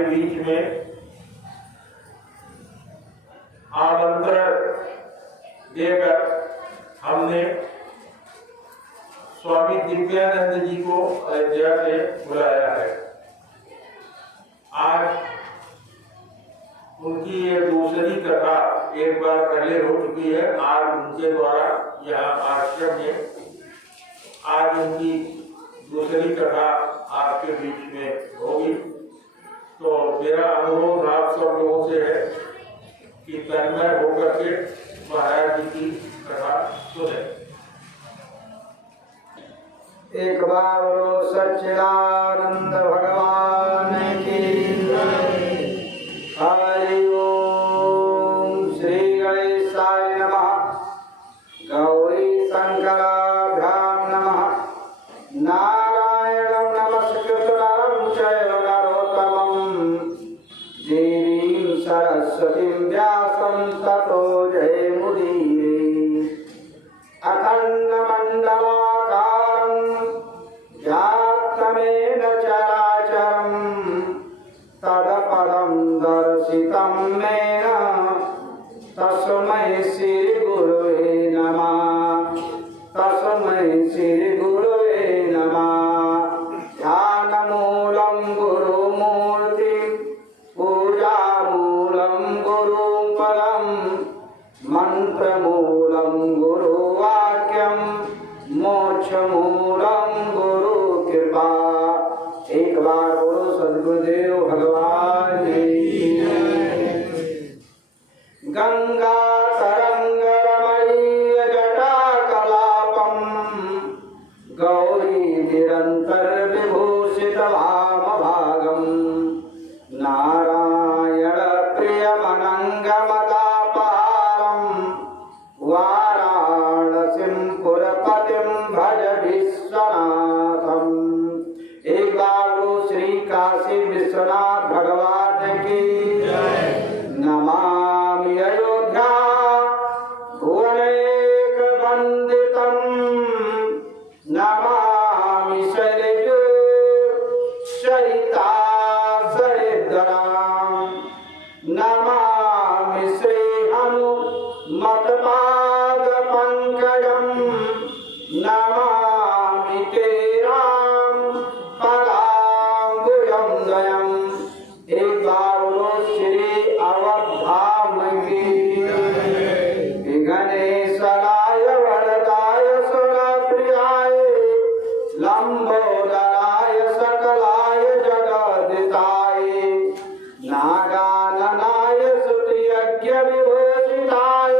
हमारे बीच में आमंत्रण देकर हमने स्वामी दिव्यानंद जी को अयोध्या से बुलाया है। आज उनकी ये दूसरी कथा एक बार पहले हो चुकी है। आज उनके द्वारा यहाँ आश्रम में आज उनकी दूसरी कथा आपके बीच में होगी। तो मेरा अनुरोध आप सब लोगों से है कि तन्मय होकर के महाराज जी की कथा सुने। एक बार बोलो सच्चिदानंद भगवान की हरि ओम। श्री गणेशाय नमः। गौरी शंकराभ्यां नमः। नारायणं नमस्कृत्य नरं चैव नरोत्तमं देवीं सरस्वतीं व्यासं ततो जयमुदीरये। अखण्डमण्डलाकारं व्याप्तमेन चराचरं तत्पदं दर्शितं येन तस्मै श्रीगुरुवे नमः। तस्मै श्रीगुरुवे नमः। ध्यानमूलं गुरुमूर्तिं पूजामूलं गुरुपदं मंत्रमूलं गुरुवाक्यं मोक्षमूलं गुरुकृपा। एक बार बोलो सद्गुरुदेव भगवान की जय। गंगा तरंग रमणीय जटाकलापं गौरी निरंतर विभूषित वामभागं नारायण प्रियमनंगमदापारं वाराणसीं पुरपतिं भज विश्वनाथम्। एक बार वो श्री काशी विश्वनाथ भगवान की जय। नमामि अयोध्या भुवनैक वंदितं नमामि शैलजो सरिता सरिद्रां नमामि श्री हनुमत पाद पंकजं नमामि ते राम पदाम्बुजं द्वयम्। एक बार बोलो श्री अवधाम की जय। गणेशाय वरदाय सुरप्रियाय लंबोदराय सकलाय जगदिताय नागाननाय स्तुतियज्ञ विभूषिताय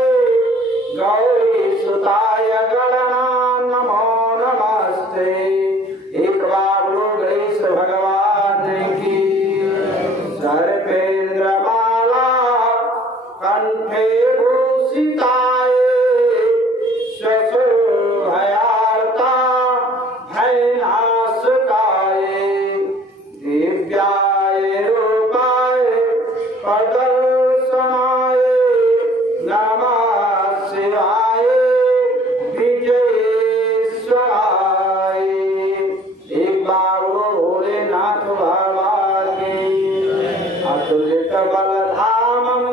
गौरी सुताय गणनां नमो नमस्ते। एक बार बोलो गणेश भगवान की सर्पेन्द्रमाला कंठे भूषिताय शशुभयार्ता भयनाशकाय दिव्याय रूपाय प्रदर्शनाय नमः शिवाय विजयेश्वराय। एक बार भोलेनाथ भगवान की अतुलित बलधामं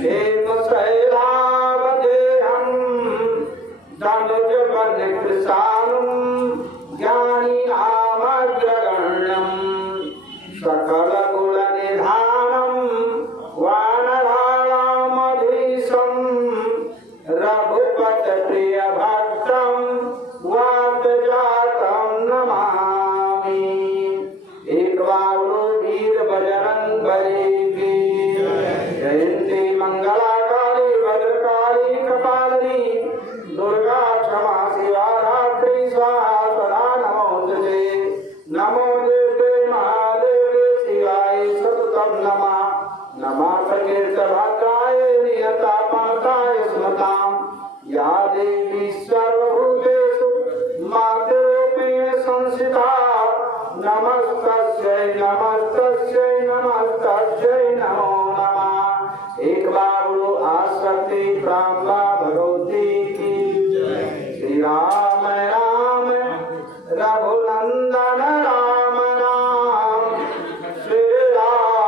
हेम शैलावदेहं धनुज बलकृशानुं ज्ञानिनामग्रगण्यं सकल गुण निधानं वानराणामधीशं रघुपत प्रिय भक्तं वातजातं नमामि। एक बार वीर बजरंग बली की जयंती मंगला काली भद्रकाली कपालिनी दुर्गा क्षमा शिवा धात्री स्वाहा सदा नमोस्तुते। नमो देवे महादेवे शिवाय सततं नमः। नमः प्रकृत भद्राय नियतापनताय स्मतां या देवी सर्वभूतेषु मातृरूपेण संस्थिता नमस्तस्यै नमस्तस्यै नमस्तस्यै नमो नमः। एक बार बोलो आसक्ति प्राम्बा भगवती की जय। श्री राम राम रघुनंदन राम राम श्री राम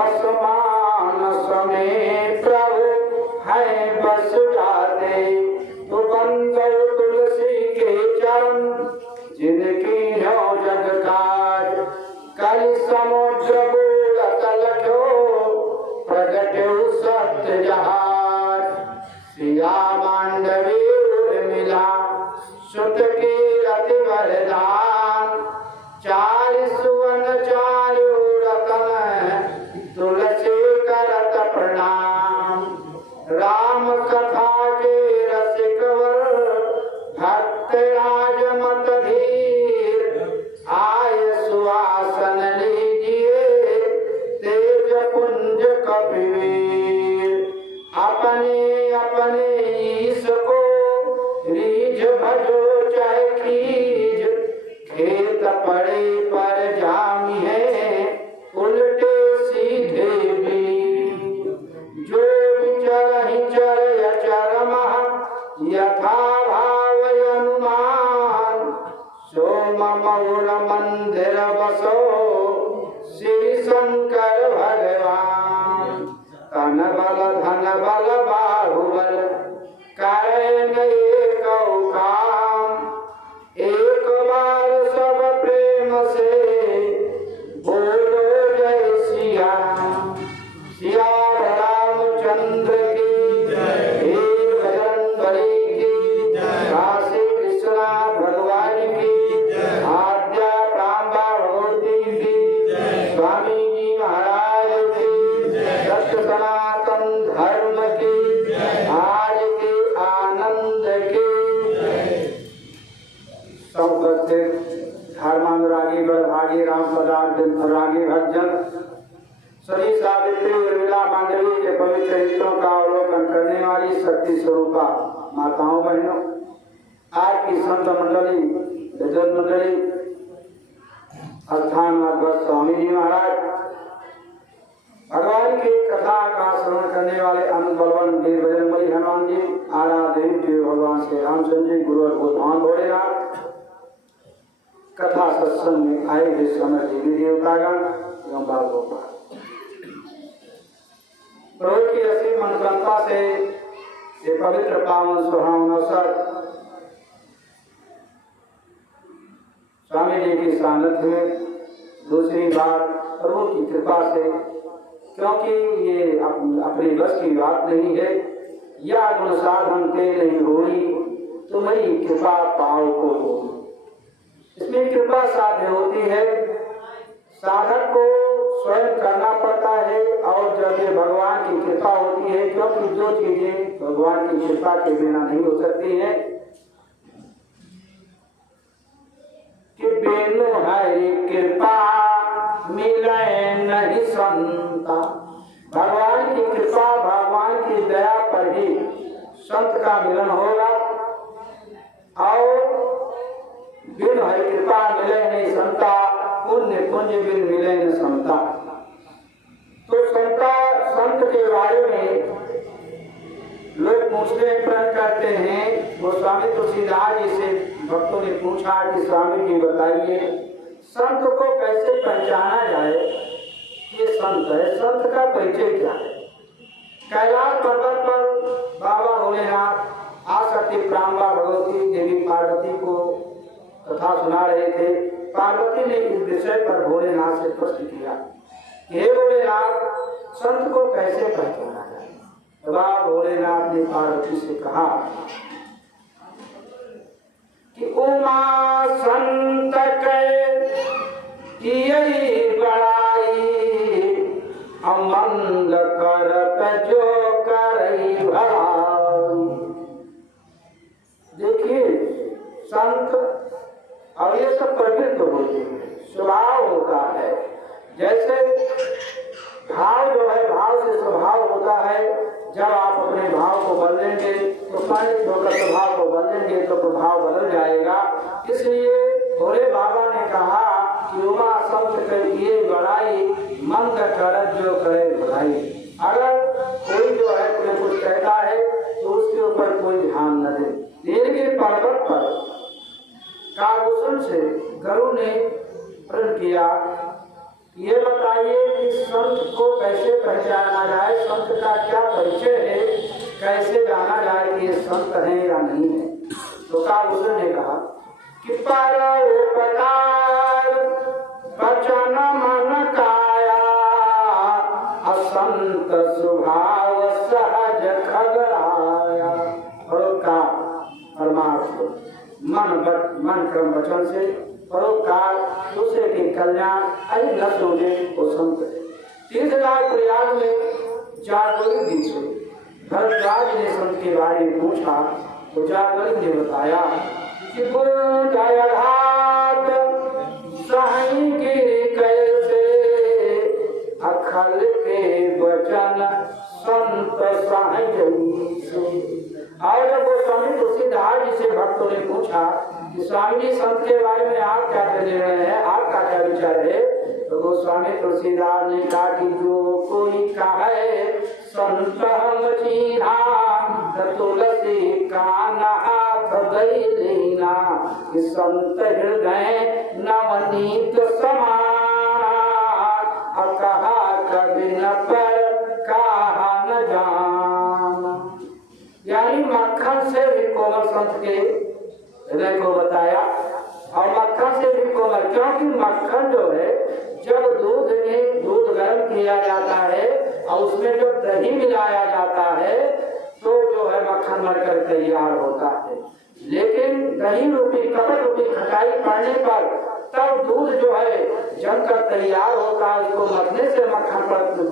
बस मानस में प्रभु है बस जाते। तो बंदर तुलसी के चरण जिनकी हो जग काज। कल समुद्र बूढ़त लख्यो प्रगट्यो सत्य जहाज। सिया मांडवी उर्मिला सुत की रति वरदान। 40 वन 4 रतन तुलसी करत प्रणाम। राम कथा के रसिक वर भक्त राज मत धीर। आय सुआसन लीजिए तेज पुंज कपिवीर। अपने अपने ईश को रीझ भजो चाहे कीज। खेत पड़े पर जामी है उल्टे सीधे बीज। जो विचर ही चर अचर मह यथा भाव अनुमान। सोम मौर मंदिर बसो श्री शंकर भगवान। तन बल धन बल बाहुबल करे नहीं कौ काम। एक बार सब प्रेम से बोलो जय सिया। सिया रामचंद्र की जय। बजरंगबली की जय। काशी विश्वनाथ भगवान की जय। आद्या प्रांबा भगवती की जय। स्वामी जी महाराज की जय। सत्य सनातन धर्म की जय। आज के आनंद की जय। धर्मानुरागी बड़भागी राम पदार्थी भक्तजन सभी सावित्री उर्मिला मांडवी के पवित्र चरित्रों का अवलोकन करने वाली शक्ति स्वरूपा माताओं बहनों, आज की संत मंडली विद्वत मंडली स्थान स्वामी जी महाराज भगवान की कथा का श्रवण करने वाले अनंत बलवान वीर बजरंगबली हनुमान जी, आराध्य देव भगवान श्री रामचंद्र जी, गुरु और भगवान भोलेनाथ, कथा सत्संग में आए हुए समय देवी देवतागण एवं बाल गोपाल, प्रभु की असीम अनुकंपा से ये पवित्र पावन सुहावन अवसर स्वामी जी की सानिध्य में दूसरी बार प्रभु की कृपा से, क्योंकि ये अपनी बस की बात नहीं है, या गुण साधन के नहीं होई तुम्हारी कृपा पाओ को होगी। इसमें कृपा साध्य होती है, साधक को स्वयं करना पड़ता है, और जब ये भगवान की कृपा होती है, क्योंकि जो चीजें भगवान की कृपा के बिना नहीं हो सकती है, कि बिनु हरि कृपा मिले नहीं संता। भगवान की कृपा, भगवान की दया पर ही संत का मिलन होगा, और बिन हरि कृपा मिले नहीं संता, पुण्य पुण्य बिन मिले न समता। तो संत के बारे में लोग पूछते प्रश्न करते हैं। वो स्वामी तुलसीदास जी से भक्तों ने पूछा कि स्वामी जी बताइए, संत को कैसे पहचाना जाए? ये संत है, संत का परिचय क्या है? कैलाश पर्वत पर बाबा भोलेनाथ आसक्ति प्रांबा भगवती देवी पार्वती को कथा सुना रहे थे। पार्वती ने इस विषय पर भोलेनाथ से प्रश्न किया, हे भोलेनाथ, संत को कैसे पहचाना जाए? बाबा भोलेनाथ ने पार्वती से कहा कि उमा संत यही बड़ाई, अमंग करत जो करई भलाई। देखिए संत, और ये सब प्रवृत्त होते हैं, स्वभाव होता है। जैसे भाव जो है, भाव से स्वभाव होता है। जब आप अपने भाव को बदलेंगे तो पारित होकर स्वभाव को बदलेंगे तो प्रभाव बदल जाएगा। इसलिए भोले बाबा ने कहा कि उमा संत करिए बड़ाई, मंद करत जो करे भलाई। अगर कोई जो है कोई कुछ कहता है तो उसके ऊपर कोई ध्यान न दे। नीलगिरी पर्वत पर कागभूषण से गरुड़ ने प्रण किया ये बताइए कि संत को कैसे पहचाना जाए, संत का क्या परिचय है, कैसे जाना जाए कि ये संत है या नहीं है। तो कालभूषण ने कहा कि परोपकार वचन मन काया, असंत स्वभाव सहज खगराया। परोपकार परमार्थ मन क्रम वचन से, परोपकार दूसरे के कल्याण, अहि न सोचे वो संत है। तीर्थराज प्रयाग में जागृत दिन से भरद्वाज ने संत के बारे में पूछा तो जागृत ने बताया कि सही गिरी कैसे, अखल के वचन संत सही से। और जब वो स्वामी तुलसीदास जी से भक्तों ने पूछा कि स्वामी जी संत के बारे में आप क्या कह रहे हैं, आपका क्या विचार है, तो वो स्वामी तुलसीदास ने कहा कि जो कोई कहे संत हम चीन्हा, तुलसी कान्हा गई लेना, कि संत हृदय नवनीत समाना, कहा कभी न पर कहा न जाना। यानी मक्खन से भी कोमल संत के हृदय को बताया, और मक्खन से भी कोमल, क्योंकि मक्खन जो है जब दूध गर्म किया जाता है और उसमें जब दही मिलाया जाता है तो जो है मक्खन बनकर तैयार होता है। लेकिन दही रूपी कपट रूपी खटाई पड़ने पर तब दूध जो है जमकर तैयार होता है, उसको मथने से मक्खन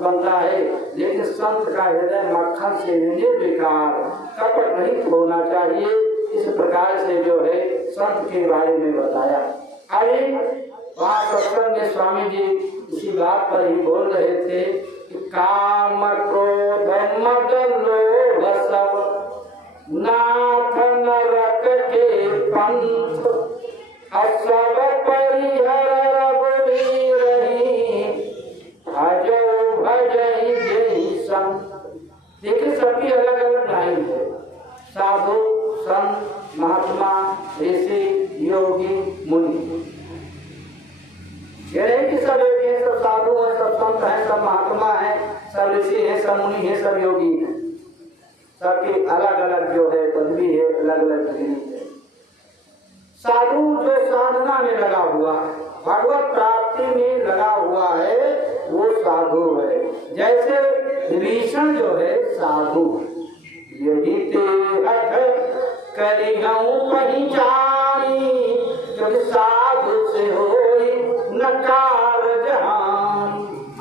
बनता है। लेकिन संत का हृदय मक्खन से निर्विकार कपट रहित होना चाहिए। इस प्रकार से जो है संत के बारे में बताया। अरे वहाँ सत्संग में स्वामी जी इसी बात पर ही बोल रहे थे कि काम क्रोध मद लोभ सब नाथ नरक के पंथ, सब परिहर रघुवीर ही, भजो भजई जय संत। देखिए सबकी अलग अलग लाइन है। साधु संत महात्मा ऋषि योगी मुनि, ये कि सब एक हैं, सब साधु हैं, सब संत हैं, सब महात्मा हैं, सब ऋषि हैं, सब मुनि हैं, सब योगी हैं। सबकी अलग अलग जो है पदवी है, अलग अलग डिग्री है। साधु जो साधना में लगा हुआ है, भगवत प्राप्ति में लगा हुआ है, वो साधु है। जैसे विभीषण जो है साधु, यही ते हठ करी पहचानी, क्योंकि साधु से होई नकार जहान।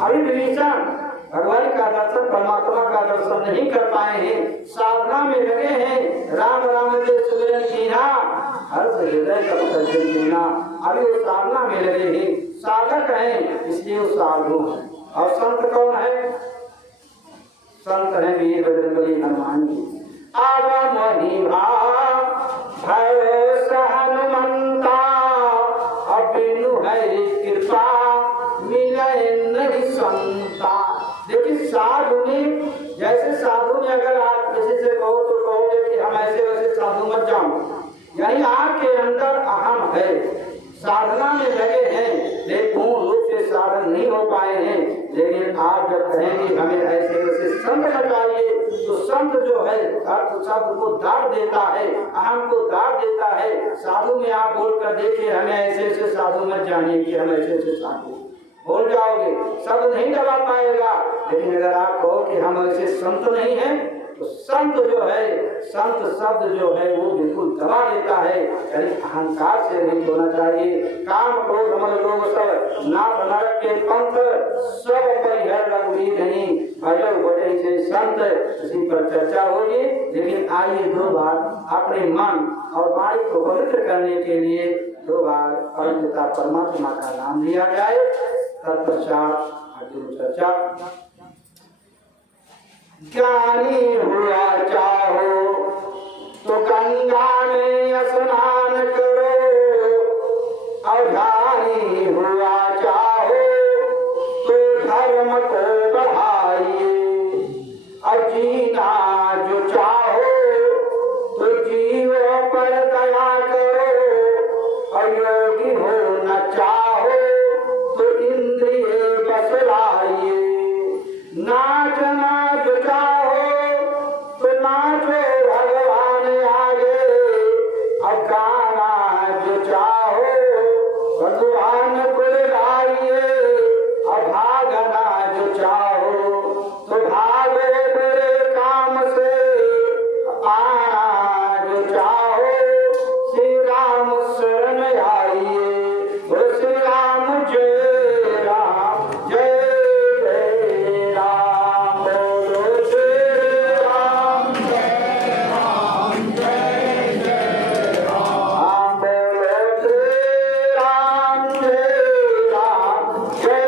अभी विभीषण भगवान का दर्शन, परमात्मा का दर्शन नहीं कर पाए हैं, साधना में लगे हैं, राम राम के सुमिरन कीना, हर हृदय का दर्शन कीना। अभी वो साधना में लगे हैं, साधक हैं, इसलिए वो साधु हैं। और संत कौन है? संत है वीर बजरंगबली हनुमान जी। आवा महिमा भय हनुमंता, अबिनु हरि कृपा मिले नहीं संता। देखिए साधु में, जैसे साधु में अगर आप किसी से कहो तो कहोगे कि हम ऐसे वैसे साधु मत जाओ, यानी आपके अंदर अहम है, साधना में लगे हैं, लेकिन पूर्ण रूप से साधन नहीं हो पाए हैं। लेकिन आप जब कहेंगे हमें ऐसे वैसे संत चाहिए, तो संत जो है अर्थ शब्द को दाब देता है, अहम को दाब देता है। साधु में आप बोल कर देखिए हमें ऐसे ऐसे साधु मत जानिए कि हम ऐसे ऐसे साधु, बोल जाओगे, शब्द नहीं दबा पाएगा। लेकिन अगर आप कहो कि हम ऐसे संत नहीं हैं, तो संत जो है, संत शब्द जो है वो बिल्कुल दबा देता है। यानी अहंकार से नहीं होना चाहिए। काम क्रोध मद लोभ सब नाथ नरक के पंथ, सब परिहर रघुवीर नहीं, भजो भजई जय संत। इसी पर चर्चा होगी। लेकिन आइए दो बार अपने मन और वाणी को पवित्र करने के लिए दो बार परमपिता परमात्मा का नाम लिया जाए। तत्पश्चात अर्जुन चर्चा। ज्ञानी हुआ चाहो तो गंगा में स्नान करो, अज्ञानी हुआ चाहो तो धर्म को बढ़ाइए, अजीना जो चाहो तो जीवों पर दया करो, अयोगी हो न चाहो तो इंद्रिय नाचना जो चाहो तो नाचो भगवान आगे, अब गाना जो चाहो भगवान को गाइए, अब भागना जो चाहो तो भागो बुरे काम से, आना जो चाहो श्री राम शरण आइए, बोलो श्री राम जय राम जय जय राम, बोलो श्री राम जय राम जय जय राम, बोलो श्री राम जय राम जय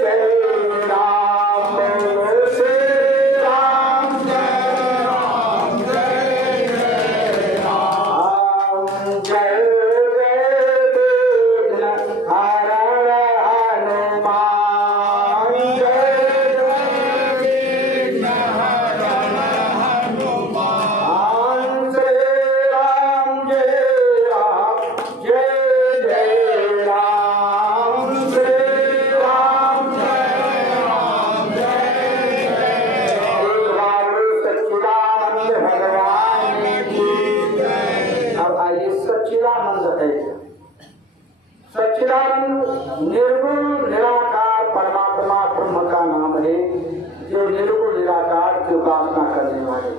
जय राम, बोलो श्री राम जय राम जय जय राम, जय जय हर हनुमान, जय जय हर हनुमान, श्री राम जय राम जय जय राम, श्री राम जय राम जय सच्चिदानंद भगवान की जय। अब आइए सच्चिदानंद है क्या? सच्चिदानंद निर्गुण निराकार परमात्मा ब्रह्म का नाम है, जो निर्गुण निराकार की उपासना करने वाले।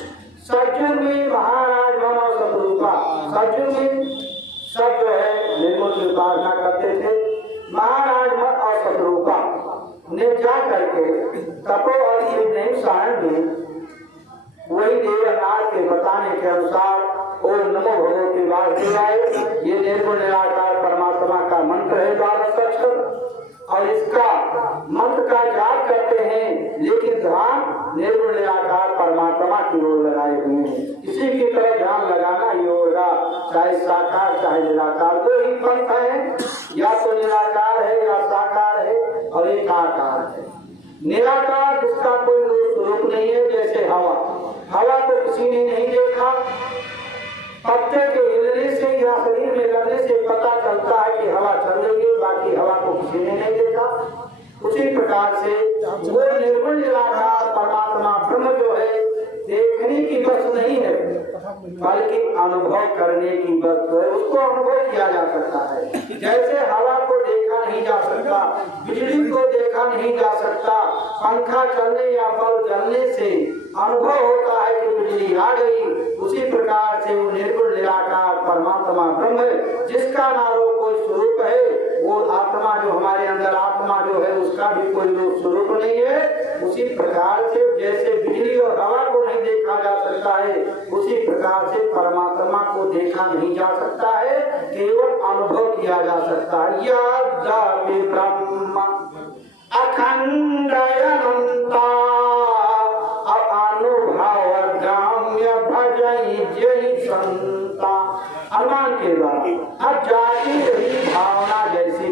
सज्जन में महाराज मनो सतरूपा, सज्जन में सब जो है निर्गुण की उपासना करते थे। महाराज मत और सतरूपा ने जा करके तपो और सारण में वही देवनाथ के बताने के अनुसार ओम नमो भगवते वासुदेवाय, ये निर्गुण निराकार परमात्मा का मंत्र है 12 अक्षर, और इसका मंत्र का जाप करते हैं, लेकिन ध्यान निर्गुण निराकार परमात्मा की ओर लगाए हुए हैं। इसी की तरफ ध्यान लगाना ही होगा, चाहे साकार चाहे निराकार, दो ही पंथ है, या तो निराकार है या साकार है और एक आकार है। निराकार जिसका कोई रूप नहीं है, जैसे हवा, हवा को किसी ने नहीं देखा, पत्ते के हिलने से या शरीर में लगने से पता चलता है कि हवा चल रही है, बाकी हवा को किसी ने नहीं देखा। उसी प्रकार से वो निर्गुण निराकार परमात्मा ब्रह्म जो है देखने की बस नहीं है, बल्कि अनुभव करने की बस है, उसको अनुभव किया जा सकता है। जैसे हवा को देखा नहीं जा सकता, बिजली को देखा नहीं जा सकता, पंखा चलने या बल्ब जलने से अनुभव होता है कि बिजली आ गई, उसी प्रकार से वो निर्गुण निराकार परमात्मा ब्रह्म है, जिसका ना कोई स्वरूप है, वो आत्मा जो हमारे अंदर आत्मा जो है उसका भी कोई स्वरूप नहीं है। उसी प्रकार से जैसे बिजली और हवा को नहीं देखा जा सकता है, उसी प्रकार से परमात्मा को देखा नहीं जा सकता है, केवल अनुभव किया जा सकता है। यद्यपि ब्रह्म अखंड अनंता अनुभव ग्राम्य भजई जय संता, अनुमान के द्वारा अब जाती रही भावना जैसी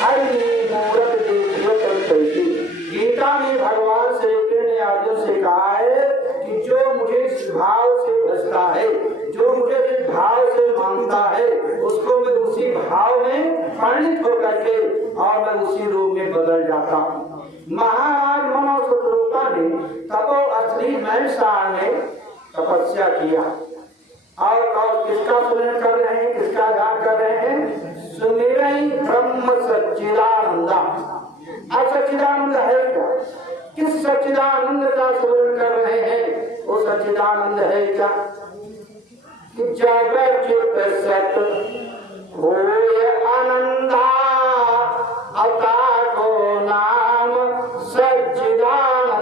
हरि मूरत देखिए तब कैसी। गीता में भगवान श्री कृष्ण ने अर्जुन से कहा है कि जो मुझे इस भाव से भजता है, जो मुझे इस भाव से मानता है, उसको मैं उसी भाव में परिणित होकर के और मैं उसी रूप में बदल जाता हूँ। महाराज मनो सतरूपा ने तपो असली महसार ने तपस्या किया, और किसका सुमिरन कर रहे हैं, किसका ध्यान कर रहे हैं? सुमिरन ब्रह्म सच्चिदानंद। असच्चिदानंद है क्या? किस सच्चिदानंद का सुमिरन कर रहे हैं? वो सच्चिदानंद है क्या? कि जब चित सत होय आनंदा अता को नाम सच्चिदानंदा।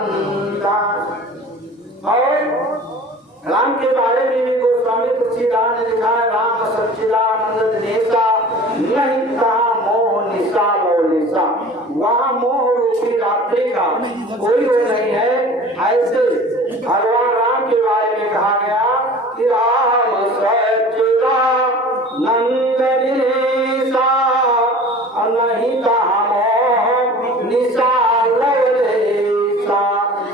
और राम के बारे में भी गोस्वामी तुलसीदास ने लिखा है, राम सच्चिदानंद दिनेशा नहीं कहा मोह निशा लो निशा, वहाँ मोह रूपी रात्रि का कोई वो नहीं है। ऐसे भगवान राम के बारे में कहा गया कि राम सच्चिदानंद दिनेशा नहीं कहा मोह निशा लो निशा।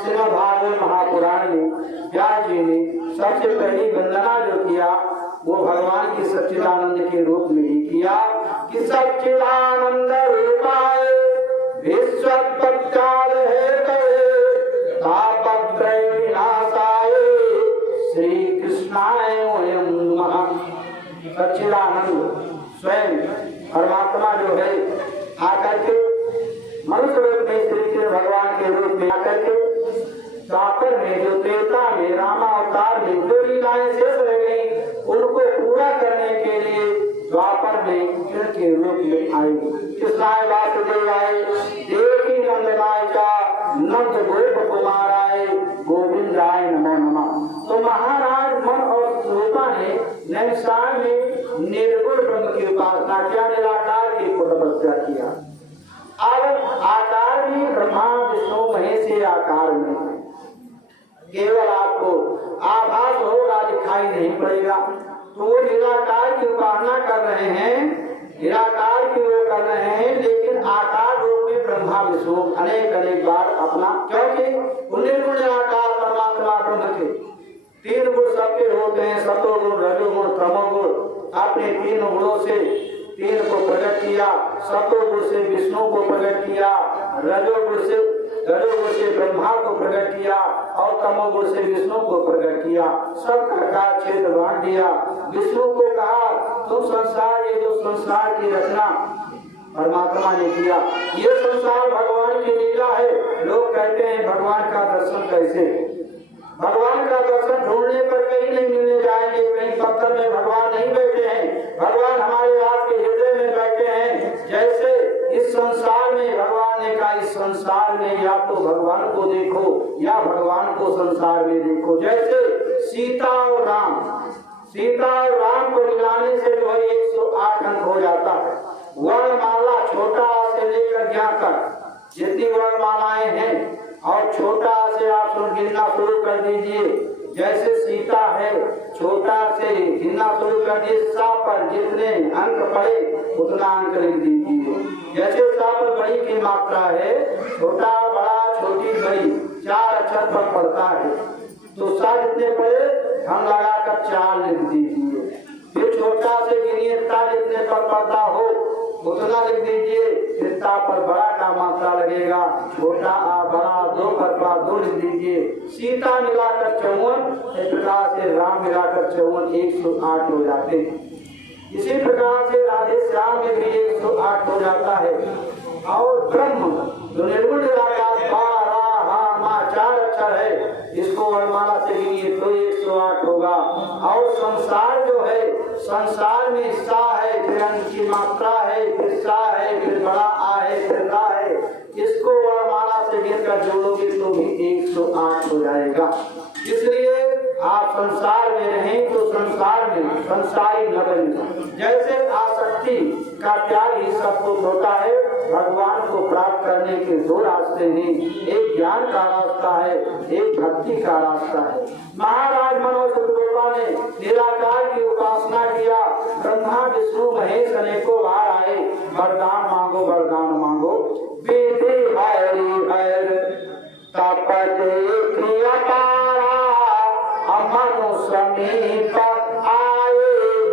श्रीमद् भागवत महापुराण में व्यास जी ने सबसे पहली वंदना जो किया वो भगवान की सच्चिदानंद के रूप में ही किया कि सच्चिदानंद रूपाय विश्वोत्पत्त्यादि हेतवे सच्चिदानंद स्वयं परमात्मा जो है आकर के मनुष्य रूप में श्री कृष्ण भगवान के रूप में आकर के द्वापर में जो त्रेता में रामा अवतार में जो लीलाएं शेष रह गई उनको पूरा करने के लिए द्वापर में कृष्ण के रूप में आए। कृष्णाय वासुदेव आए, देवकी नंदनाय का नंद गोप कुमार आए, गोविंदाय नमो नमः। तो महाराज मन और श्रोता ने नैमिषारण्य में निर्गुण ब्रह्म की उपासना किया, निराकार की तपस्या किया। अब आकार भी ब्रह्मा विष्णु महेश के आकार में है, केवल आपको आभास होगा, दिखाई नहीं पड़ेगा। तो वो निराकार की उपासना कर रहे हैं, निराकार की वो कर रहे हैं, लेकिन आकार रूप में ब्रह्मा विष्णु अनेक अनेक बार अपना, क्योंकि निर्गुण निराकार परमात्मा ब्रह्म के तीन गुण सबके होते हैं, सतोगुण रजोगुण तमोगुण। आपने तीन गुणों से तीन को प्रकट किया, सतोगुण से विष्णु को प्रकट किया, रजोगुण से ब्रह्मा को प्रकट किया और तमोगुण से विष्णु को प्रकट किया। सब का क्षेत्र बांट दिया। विष्णु को कहा तुम संसार, ये जो संसार की रचना परमात्मा ने किया, ये संसार भगवान की लीला है। लोग कहते हैं भगवान का दर्शन कैसे? भगवान का दर्शन ढूंढने पर कहीं नहीं मिलने जाएंगे, कहीं पत्थर में भगवान नहीं बैठे हैं, भगवान हमारे आपके हृदय में बैठे हैं। जैसे इस संसार में भगवान ने कहा, इस संसार में या तो भगवान को देखो या भगवान को संसार में देखो। जैसे सीता और राम को मिलाने से जो है 108 अंक हो जाता है। वर्णमाला छोटा से लेकर ज्ञान तक जितनी वर्णमालाएं हैं और छोटा से आप गिनना शुरू कर दीजिए। जैसे सीता है, छोटा से गिनना शुरू कर दीजिए, सा पर जितने अंक पड़े उतना अंक लिख दीजिए। जैसे सा पर बड़ी की मात्रा है, छोटा बड़ा छोटी बड़ी 4 अक्षर पर पड़ता है, तो सा जितने पड़े हम लगाकर 4 लिख दीजिए। फिर छोटा से गिनिए, ता जितने पर पड़ता हो उतना लिख दीजिए। फिर ता पर बड़ा का मात्रा लगेगा, छोटा आ बड़ा 2 पर 2 लिख दीजिए। सीता मिलाकर 54, इस प्रकार से राम मिलाकर 54 108 हो जाते हैं। इसी प्रकार से राधे श्याम में भी 108 हो जाता है। और ब्रह्म जो निर्गुण निराकार 4 अक्षर है, इसको वर्णमाला से गिनिए तो 108 होगा। और संसार जो है, संसार में सा है, फिर अंक की मात्रा है, फिर सा है, फिर बड़ा आ है, फिर रा है, इसको वर्णमाला से गिनकर जोड़ोगे तो भी 108 हो जाएगा। इसलिए आप संसार में रहें तो संसार में संसारी न बने। जैसे आसक्ति का त्याग ही सब कुछ होता है, भगवान को प्राप्त करने के 2 रास्ते हैं, एक ज्ञान का रास्ता है, एक भक्ति का रास्ता है। महाराज मनोसुतरूपा ने निराकार की उपासना किया, ब्रह्मा विष्णु महेश अनेकों बार आए, वरदान मांगो वरदान मांगो। विधि हरि हर तपदे क्रिया पारा, अमनु समीप आए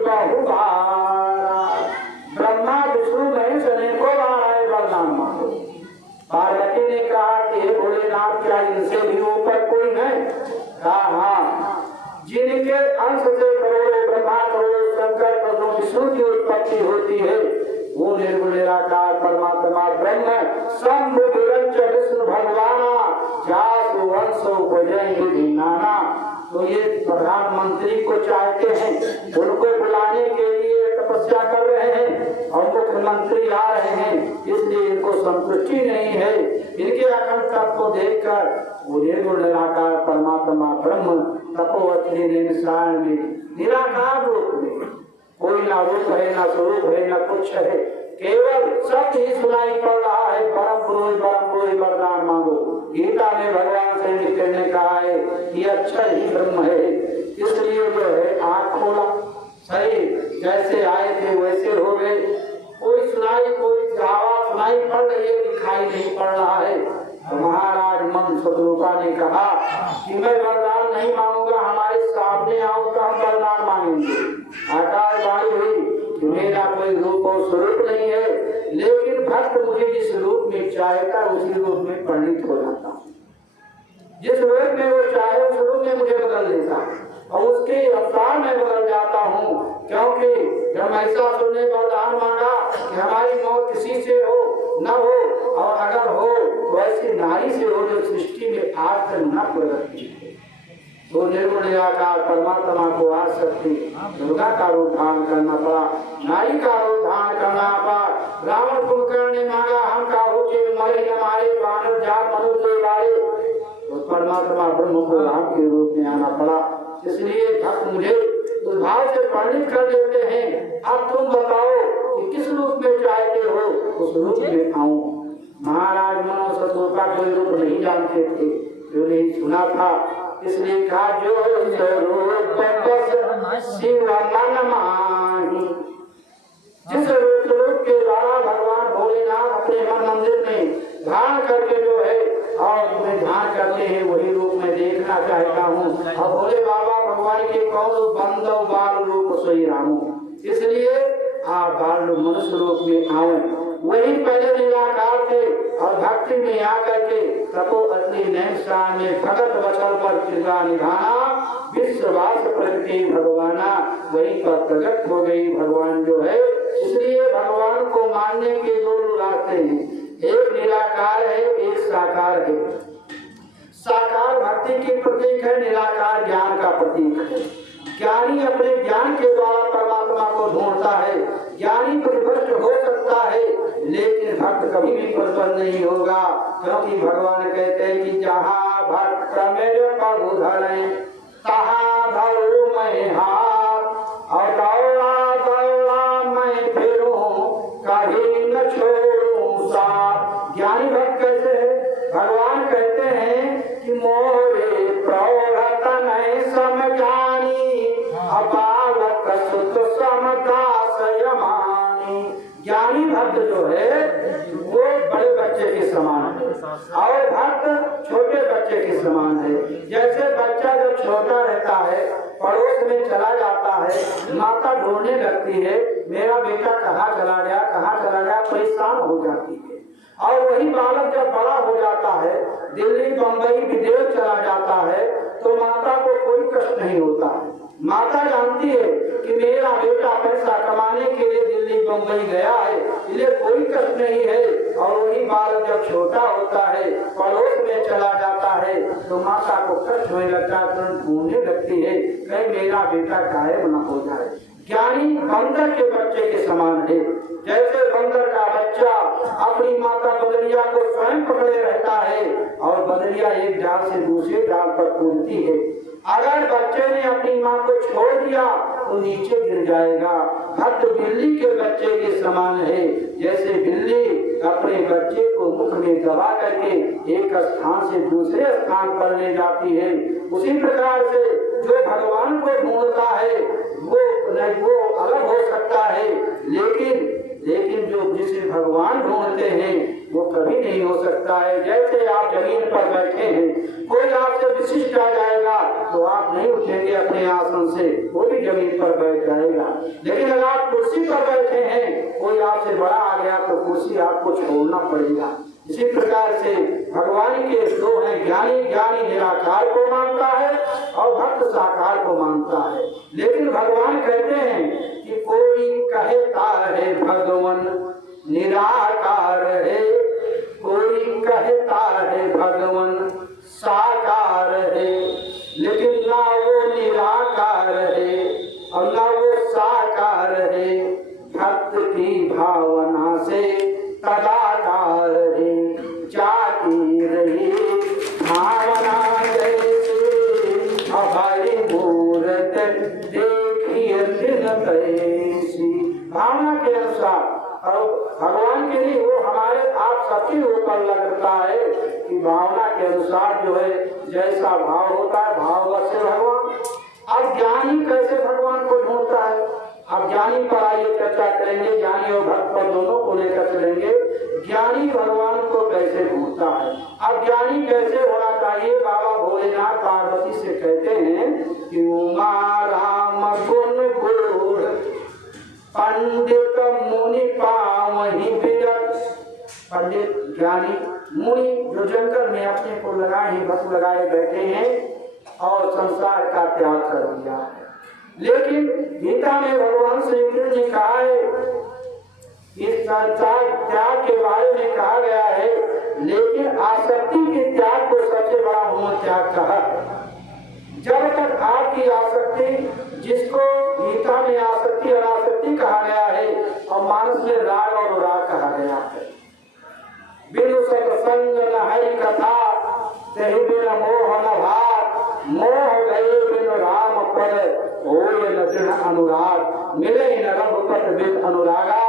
बहुबारा। ब्रह्मा विष्णु महेश अनेकों बार आए, वरदान मांगो। पार्वती ने कहा कि भोलेनाथ क्या इनसे भी ऊपर कोई है? कहा हाँ, जिनके अंश से करोड़ों ब्रह्मा करोड़ों शंकर करोड़ों विष्णु की उत्पत्ति होती है, वो निर्गुण निराकार परमात्मा ब्रह्म शंभु विरंच विष्णु भगवाना, जासु वंशो भजेंगे दीनाना। तो ये प्रधानमंत्री को चाहते हैं, उनको बुलाने के लिए तपस्या कर रहे हैं और मुख्यमंत्री आ रहे हैं, इसलिए इनको संतुष्टि नहीं है। इनके अखंडता को देखकर वो निर्गुण निराकार परमात्मा ब्रह्म तपोवती निशान में निराकार रूप में, कोई ना रूप है ना स्वरूप है ना कुछ है, केवल सत्य ही सुनाई पड़ रहा है। परम पुरुष वरदान मांगो। गीता में भगवान श्री कृष्ण ने कहा है कि अच्छा ही ब्रह्म है, इसलिए जो है आँख खोला, सही जैसे आए थे वैसे हो गए। कोई आवाज सुनाई पड़ रही है, दिखाई नहीं पड़ रहा है। तो महाराज मनोसुतरूपा ने कहा कि मैं वरदान नहीं मांगूंगा, हमारे सामने आओ तो हम वरदान मांगेंगे। आकाशवाणी हुई कि मेरा कोई रूप और स्वरूप नहीं है, लेकिन भक्त मुझे जिस रूप में चाहेगा उसी रूप में परिणित हो जाता हूँ। जिस रूप में वो चाहे उस रूप में मुझे बदल देता और उसके अवतार में बदल जाता हूँ, क्योंकि जब महिषासुर ने वरदान मांगा कि हमारी मौत किसी से हो न हो, और अगर हो तो ऐसी नारी से हो जो सृष्टि में आज तक न प्रकट की, तो निर्गुण निराकार परमात्मा को आज शक्ति दुर्गा का रूप धारण करना पड़ा, नारी का रूप धारण करना पड़ा। रावण कुंभकर्ण ने मांगा हम का हो के मरे हमारे बानर जात मनुष्य वाले, तो परमात्मा ब्रह्म को राम के रूप में आना पड़ा। इसलिए भक्त मुझे उस भाव से वर्णित कर देते हैं, अब तुम बताओ कि किस रूप में चाहते हो उस रूप में आऊं। महाराज मनो सतरूपा कोई रूप नहीं जानते थे, जो नहीं सुना था, इसलिए कहा जो स्वरूप शिव मन माही। जिस रूप के द्वारा भगवान भोलेनाथ अपने मन मंदिर में धारण करके जो है और तुम्हें ध्यान करते हैं वही रूप में देखना चाहता हूँ। और भोले बाबा भगवान के कौन बंदो बाल रूप सोई रामो, इसलिए आप बाल मनुष्य रूप में आए। वही पहले निराकार थे और भक्ति में आकर के तपो अति नैन में भगत वचन पर कृपा निधाना विश्ववास प्रगति भगवाना, वही पर प्रकट हो गई भगवान जो है। इसलिए भगवान को मानने के दो रास्ते हैं, एक निराकार है एक साकार है। साकार भक्ति की प्रतीक है, निराकार ज्ञान का प्रतीक है। ज्ञानी अपने ज्ञान के द्वारा परमात्मा को ढूंढता है, ज्ञानी परिभ्रष्ट हो सकता है लेकिन भक्त कभी भी परिभ्रष्ट नहीं होगा, क्योंकि भगवान कहते हैं कि जहाँ भक्त मेरे प्रभु धरे तहाँ धरू मैं हाथ, और दौड़ा दौड़ा मैं फिरूं कभी न छोड़ूं साथ। ज्ञानी भक्त कैसे है? भगवान कहते हैं कि मोरे प्रौढ़ नहीं समझानी अबालक सुत समदास यमानी। ज्ञानी भक्त जो है वो बड़े बच्चे के समान है और भक्त छोटे बच्चे के समान है। जैसे बच्चा जब छोटा रहता है पड़ोस में चला जाता है, माता ढूंढने लगती है मेरा बेटा कहाँ चला गया, परेशान हो जाती है। और वही बालक जब बड़ा हो जाता है, दिल्ली बंबई विदेश चला जाता है, तो माता को कोई कष्ट नहीं होता है। माता जानती है कि मेरा बेटा पैसा कमाने के लिए दिल्ली बंबई गया है, इसलिए कोई कष्ट नहीं है। और वही बालक जब छोटा होता है पड़ोस में चला जाता है तो माता को कष्ट होने लगता है, तुरंत ढूंढने लगती है कहीं मेरा बेटा गायब न हो जाए। ज्ञानी बंदर के बच्चे के समान है। जैसे बंदर का बच्चा अपनी माता बदरिया को स्वयं पकड़े रहता है और बदरिया एक डाल से दूसरे डाल पर कूदती है, अगर बच्चे ने अपनी माँ को छोड़ दिया तो नीचे गिर जाएगा। भक्त बिल्ली के बच्चे के समान है। जैसे बिल्ली अपने बच्चे को मुख में दबा करके एक स्थान से दूसरे स्थान पर ले जाती है, उसी प्रकार से जो भगवान को ढूंढता है वो अलग हो सकता है, लेकिन जो जिसे भगवान ढूंढते हैं वो कभी नहीं हो सकता है। जैसे आप जमीन पर बैठे हैं, कोई आपसे विशिष्ट आ जाएगा तो आप नहीं उठेंगे अपने आसन से, वो भी जमीन पर बैठ जाएगा। लेकिन अगर आप कुर्सी पर बैठे हैं, कोई आपसे बड़ा आ गया तो कुर्सी आपको छोड़ना पड़ेगा। इसी प्रकार से भगवान के दो हैं, ज्ञानी निराकार को मानता है और भक्त साकार को मानता है। लेकिन भगवान कहते हैं कि कोई कहता है भगवान निराकार है, कोई कहता है भगवान साकार है, लेकिन ना वो निराकार है और ना वो साकार है। भक्त की भावना से तदाकार है, जाती रही भावना जैसे हमारी मूर्त देखिए दिन कैसी। भावना के अनुसार और भगवान के लिए वो हमारे आप सबके ऊपर लगता है कि भावना के अनुसार जो है जैसा भाव होता है भाव से भगवान। अब ज्ञानी कैसे भगवान को ढूंढता है, अब ज्ञानी पर आइए चर्चा करेंगे, ज्ञानी और भक्त पर दोनों को लेकर चलेंगे। ज्ञानी भगवान को कैसे ढूंढता है, अब ज्ञानी कैसे होना चाहिए। बाबा भोलेनाथ पार्वती से कहते हैं कि उमा राम गुण गुण पंडित मुनि पावहि विरत। पंडित ज्ञानी मुनि जो जंगल में अपने को लगाए भक्त लगाए बैठे हैं और संसार का त्याग कर दिया है, लेकिन गीता में भगवान श्री कृष्ण ने कहा है, इस संसार त्याग के बारे में कहा गया है, लेकिन आसक्ति के त्याग को सबसे बड़ा मोह त्याग कहा। जब तक आपकी आसक्ति, जिसको गीता में आसक्ति अनासक्ति कहा गया है और मानस में राग और अनुराग कहा गया है, बिनु सत्संग न हरि कथा तहि बिन मोह न भाव, मोह गए बिनु राम पद होय न दृढ़ अनुराग, मिले न रघुपति बिन अनुरागा,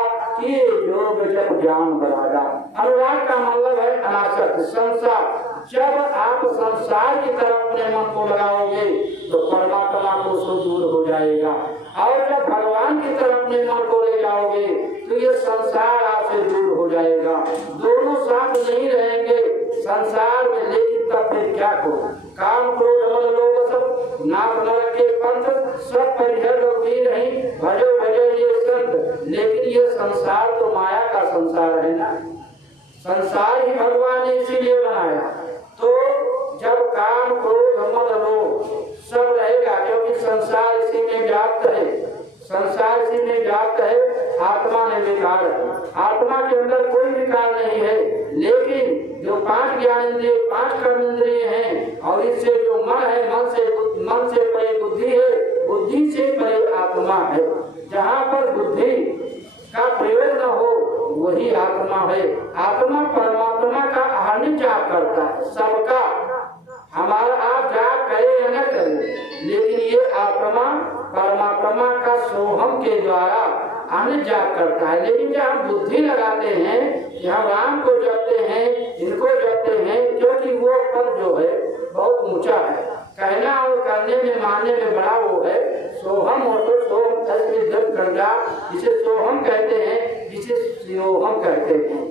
किए योग जब ज्ञान बरागा। अनुराग का मतलब है अनासक्त, संसार। जब आप संसार की तरफ अपने मन को लगाओगे तो परमात्मा को सो दूर हो जाएगा, और जब भगवान की तरफ अपने मन को ले जाओगे तो ये संसार आपसे दूर हो जाएगा। दोनों साथ नहीं रहेंगे संसार में, लेकिन तब फिर क्या करो? काम क्रोध मद लोभ सब नाक नरक के पंथ, सब परिहर रघुवीर नहीं, भजो भजो ये संत। लेकिन ये संसार तो माया का संसार है ना, संसार ही भगवान ने इसीलिए बनाया। तो जब काम क्रोध मद लोभ सब रहेगा, क्योंकि संसार इसी में व्याप्त है, संसार इसी में व्याप्त है। आत्मा में विकार है, आत्मा के अंदर कोई विकार नहीं है, लेकिन जो 5 ज्ञानेंद्रिय 5 कर्मेंद्रिय हैं, और इससे जो मन है, मन से परे बुद्धि है, बुद्धि से परे आत्मा है। जहाँ पर बुद्धि का प्रयोग न हो वही आत्मा है। आत्मा परमात्मा का आहरण जाप करता है सबका, हमारा आप जाप करे या न करे, लेकिन ये आत्मा परमात्मा का सोहम के द्वारा आहरण जाप करता है। लेकिन जब हम बुद्धि लगाते हैं, हम राम को जपते हैं, इनको जपते हैं, क्योंकि वो पद जो है बहुत ऊंचा है, कहना और करने में मानने में बड़ा वो है। सोहम और तो सोहम कर जा, जिसे सोहम कहते हैं, जिसे सियोहम कहते हैं।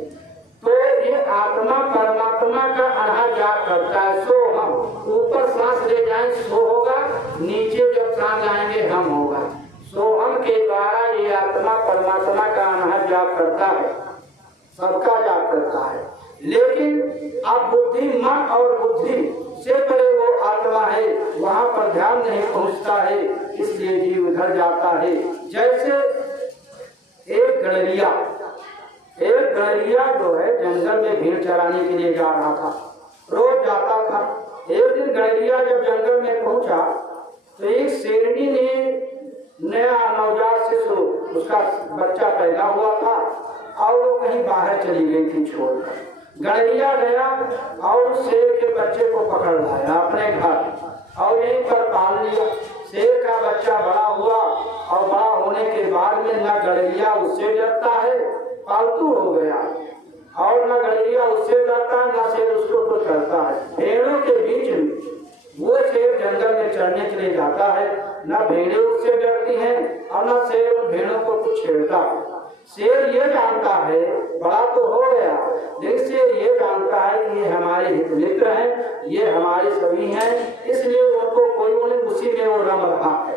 तो ये आत्मा परमात्मा का अनाहत जाप करता है, सोहम। ऊपर सांस ले जाए सो होगा, नीचे जब सांस लाएंगे हम होगा। सोहम के द्वारा ये आत्मा परमात्मा का अनाहत जाप करता है, सबका जाप करता है। लेकिन अब बुद्धि, मन और बुद्धि से परे वो आत्मा है, वहाँ पर ध्यान नहीं पहुँचता है, इसलिए जीव उधर जाता है। जैसे एक गड़रिया जो है जंगल में भेड़ चराने के लिए जा रहा था, रोज जाता था। एक दिन गड़रिया जब जंगल में पहुंचा तो एक शेरनी ने नया नवजात शिशु, उसका बच्चा पैदा हुआ था, और वो कहीं बाहर चली गई थी छोड़कर। गड़रिया गया और शेर के बच्चे को पकड़ लाया अपने घर और यहीं पर पाल लिया। शेर का बच्चा बड़ा हुआ और बड़ा होने के बाद में न गड़रिया उससे डरता है, पालतू हो गया, और न गड़रिया उससे डरता है, न शेर उसको कुछ करता है। भेड़ों के बीच में वो शेर जंगल में चढ़ने के लिए जाता है, न भेड़ें उससे डरती हैं और न शेर उन भेड़ों को कुछ छेड़ता है। शेर ये जानता है, बड़ा तो हो गया, लेकिन शेर ये जानता है कि ये हमारे हित मित्र हैं, ये हमारे सभी हैं, इसलिए उनको कोई उन्हें उसी में वो रम रहा है।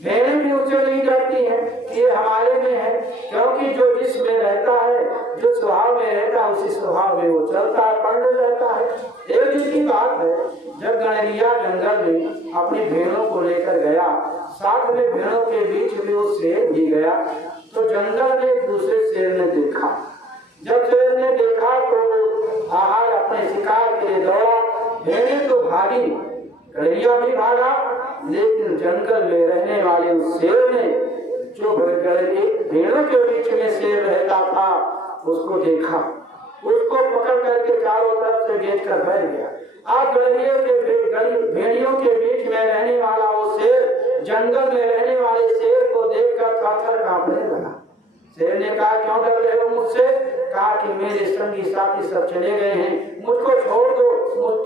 भेड़ें भी उससे नहीं डरती हैं कि ये हमारे में है, क्योंकि जो जिसमें रहता है, जो स्वभाव में रहता है, उसी स्वभाव में वो चलता है, पढ़ने रहता है। एक दिन की बात है, जब गड़रिया जंगल में अपनी भेड़ों को लेकर गया, साथ में भेड़ों के बीच में वो शेर भी गया, तो जंगल में दूसरे शेर ने देखा। जब शेर ने देखा तो आहार अपने शिकार के लिए दौड़ा, भेड़ें तो भागी, गड़रिया भी भागा, लेकिन जंगल में रहने वाले उस शेर ने, जो भेड़ों के बीच में शेर रहता था, उसको देखा, उसको पकड़ करके चारों तरफ से घेर कर बैठ गया। अब भेड़ियों के बीच में रहने वाला वो शेर जंगल में रहने वाले शेर को देखकर थर-थर कांपने लगा। शेर ने कहा, क्यों डर रहे हो मुझसे? कहा कि मेरे संगी साथी सब चले गए हैं, मुझको छोड़ दो,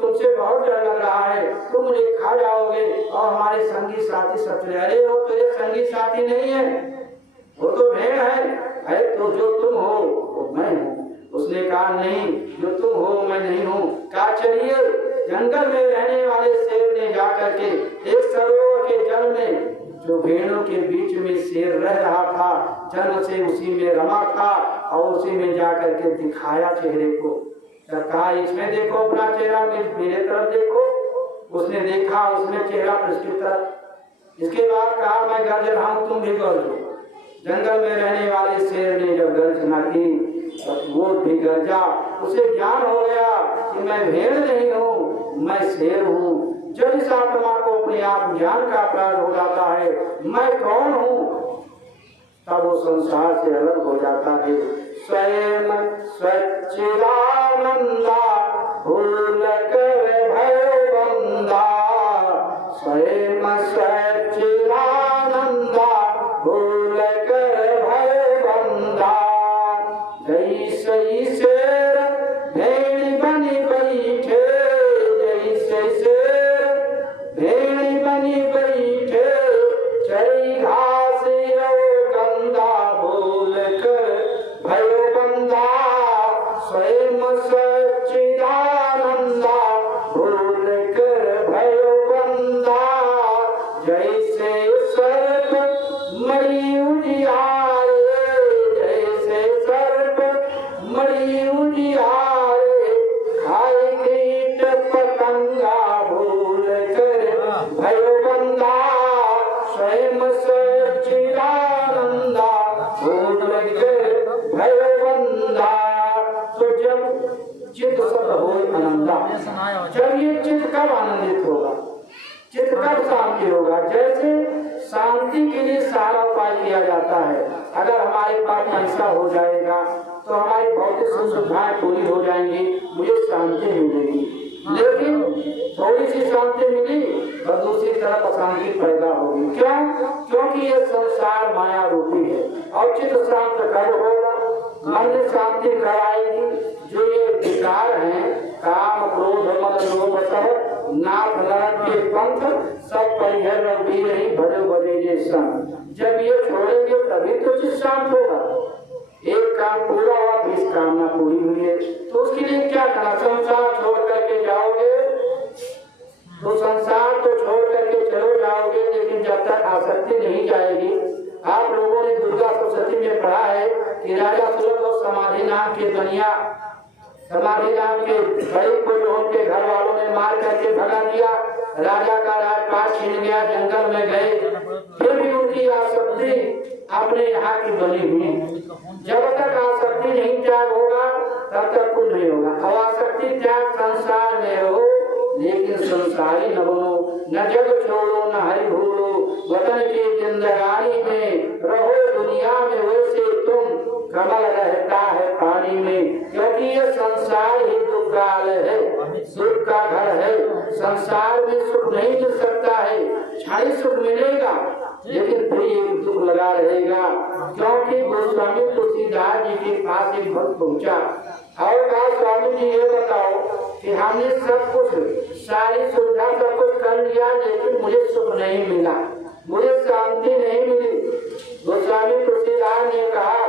तुमसे बहुत डर लग रहा है, तुम मुझे खा जाओगे और हमारे संगी साथी सब चले। अरे वो तो एक संगी साथी नहीं है, वो तो भेड़ है, तो जो तुम हो वो मैं हूँ। उसने कहा, नहीं, जो तुम हो मैं नहीं हूँ। कहा, चलिए। जंगल में रहने वाले शेर ने जाकर के एक सरोवर के जल में, जो भेड़ों के बीच में शेर रह रहा था, जन्म से उसी में रमा था, और उसी में जाकर के दिखाया चेहरे को। जब कहा, इसमें देखो अपना चेहरा, मेरे तरफ देखो। उसने देखा, उसमें चेहरा उसकी तरफ इसके बाद कहा मैं गर्ज रहा हूं तुम भी गर्जो। जंगल में रहने वाले शेर ने जब गर्जना की वो भी गर्जा। उसे ज्ञान हो गया कि मैं भेड़ नहीं हूँ, मैं शेर हूँ। जब इस आत्मा को अपने आप ज्ञान का अपराध हो जाता है मैं कौन हूँ, तब वो संसार से अलग हो जाता है। स्वयं सच्चिदानंदा भूल कर भय बंदा, स्वयं सच्चिदानंदा भूल कर भय बंदा। जैसे शेर भेड़ बनी बैठे, जैसे शेर भेड़ बनी बैठे, चरी घास गंदा भूल कर भयो बंदा। स्वयं सच्चिदानंदा भूल कर भयो बंदा। जैसे सर्प मणि उजियारे, जैसे सर्प मणि उजियारे, खाए कीट पतंगा भूल कर भयो बंदा। स्वयं सच्चिदानंदा भूल कर भयो बंदा। तो जब चित्त सत हो आनंदा, जब ये चित्त कब आनंदित होगा, चित्त कब शांति होगा? जैसे शांति के लिए सारा उपाय किया जाता है। अगर हमारे पास ऐसा हो जाएगा तो हमारी भौतिक सुविधाएं पूरी हो जाएंगी, मुझे शांति मिलेगी। लेकिन थोड़ी सी शांति मिली और दूसरी तरफ अशांति पैदा होगी। क्यों? क्योंकि ये संसार माया रूपी है। और चित्त शांत कब होगा? मन में शांति कराएगी। जो ये विकार हैं काम क्रोध मद लोभ नाथ नरक के पंथ सब परिहर रघुवीर ही भरे भरे ये संग। जब ये छोड़ेंगे तभी तो चित्त शांत होगा। एक काम पूरा हुआ 20 कामना पूरी हुई है, तो उसके लिए क्या करना? संसार छोड़ करके जाओगे तो संसार तो छोड़ करके चलो जाओगे, लेकिन जब तक आसक्ति नहीं जाएगी। आप लोगों ने दुर्गा सप्तशती में पढ़ा है कि राजा सुरथ और समाधि नाम के दुनिया, समाधि नाम के गरीब को जो उनके घर वालों ने मार करके भगा दिया। राजा का राजपाट छिन गया, जंगल में गए, फिर भी उनकी आसक्ति अपने यहाँ की बनी हुई। जब तक आसक्ति नहीं त्याग होगा तब तक कुछ नहीं होगा। अब आसक्ति त्याग संसार में हो, लेकिन संसारी न बनो, न जग छोड़ो न हरि भूलो, वतन की जिंदगानी में रहो दुनिया में वैसे तुम, कमल रहता है पानी में। क्योंकि ये संसार ही दुख का आलय है, सुख का घर है। संसार में सुख नहीं मिल सकता है, क्षणिक सुख मिलेगा लेकिन फिर एक दुख लगा रहेगा। क्योंकि गोस्वामी तुलसीदास जी के पास एक भक्त पहुंचा और कहा स्वामी जी ये बताओ कि हमने सब कुछ सारी सुविधा सब कुछ कर लिया, लेकिन मुझे सुख नहीं मिला, मुझे शांति नहीं मिली। गोस्वामी तुलसीदास ने कहा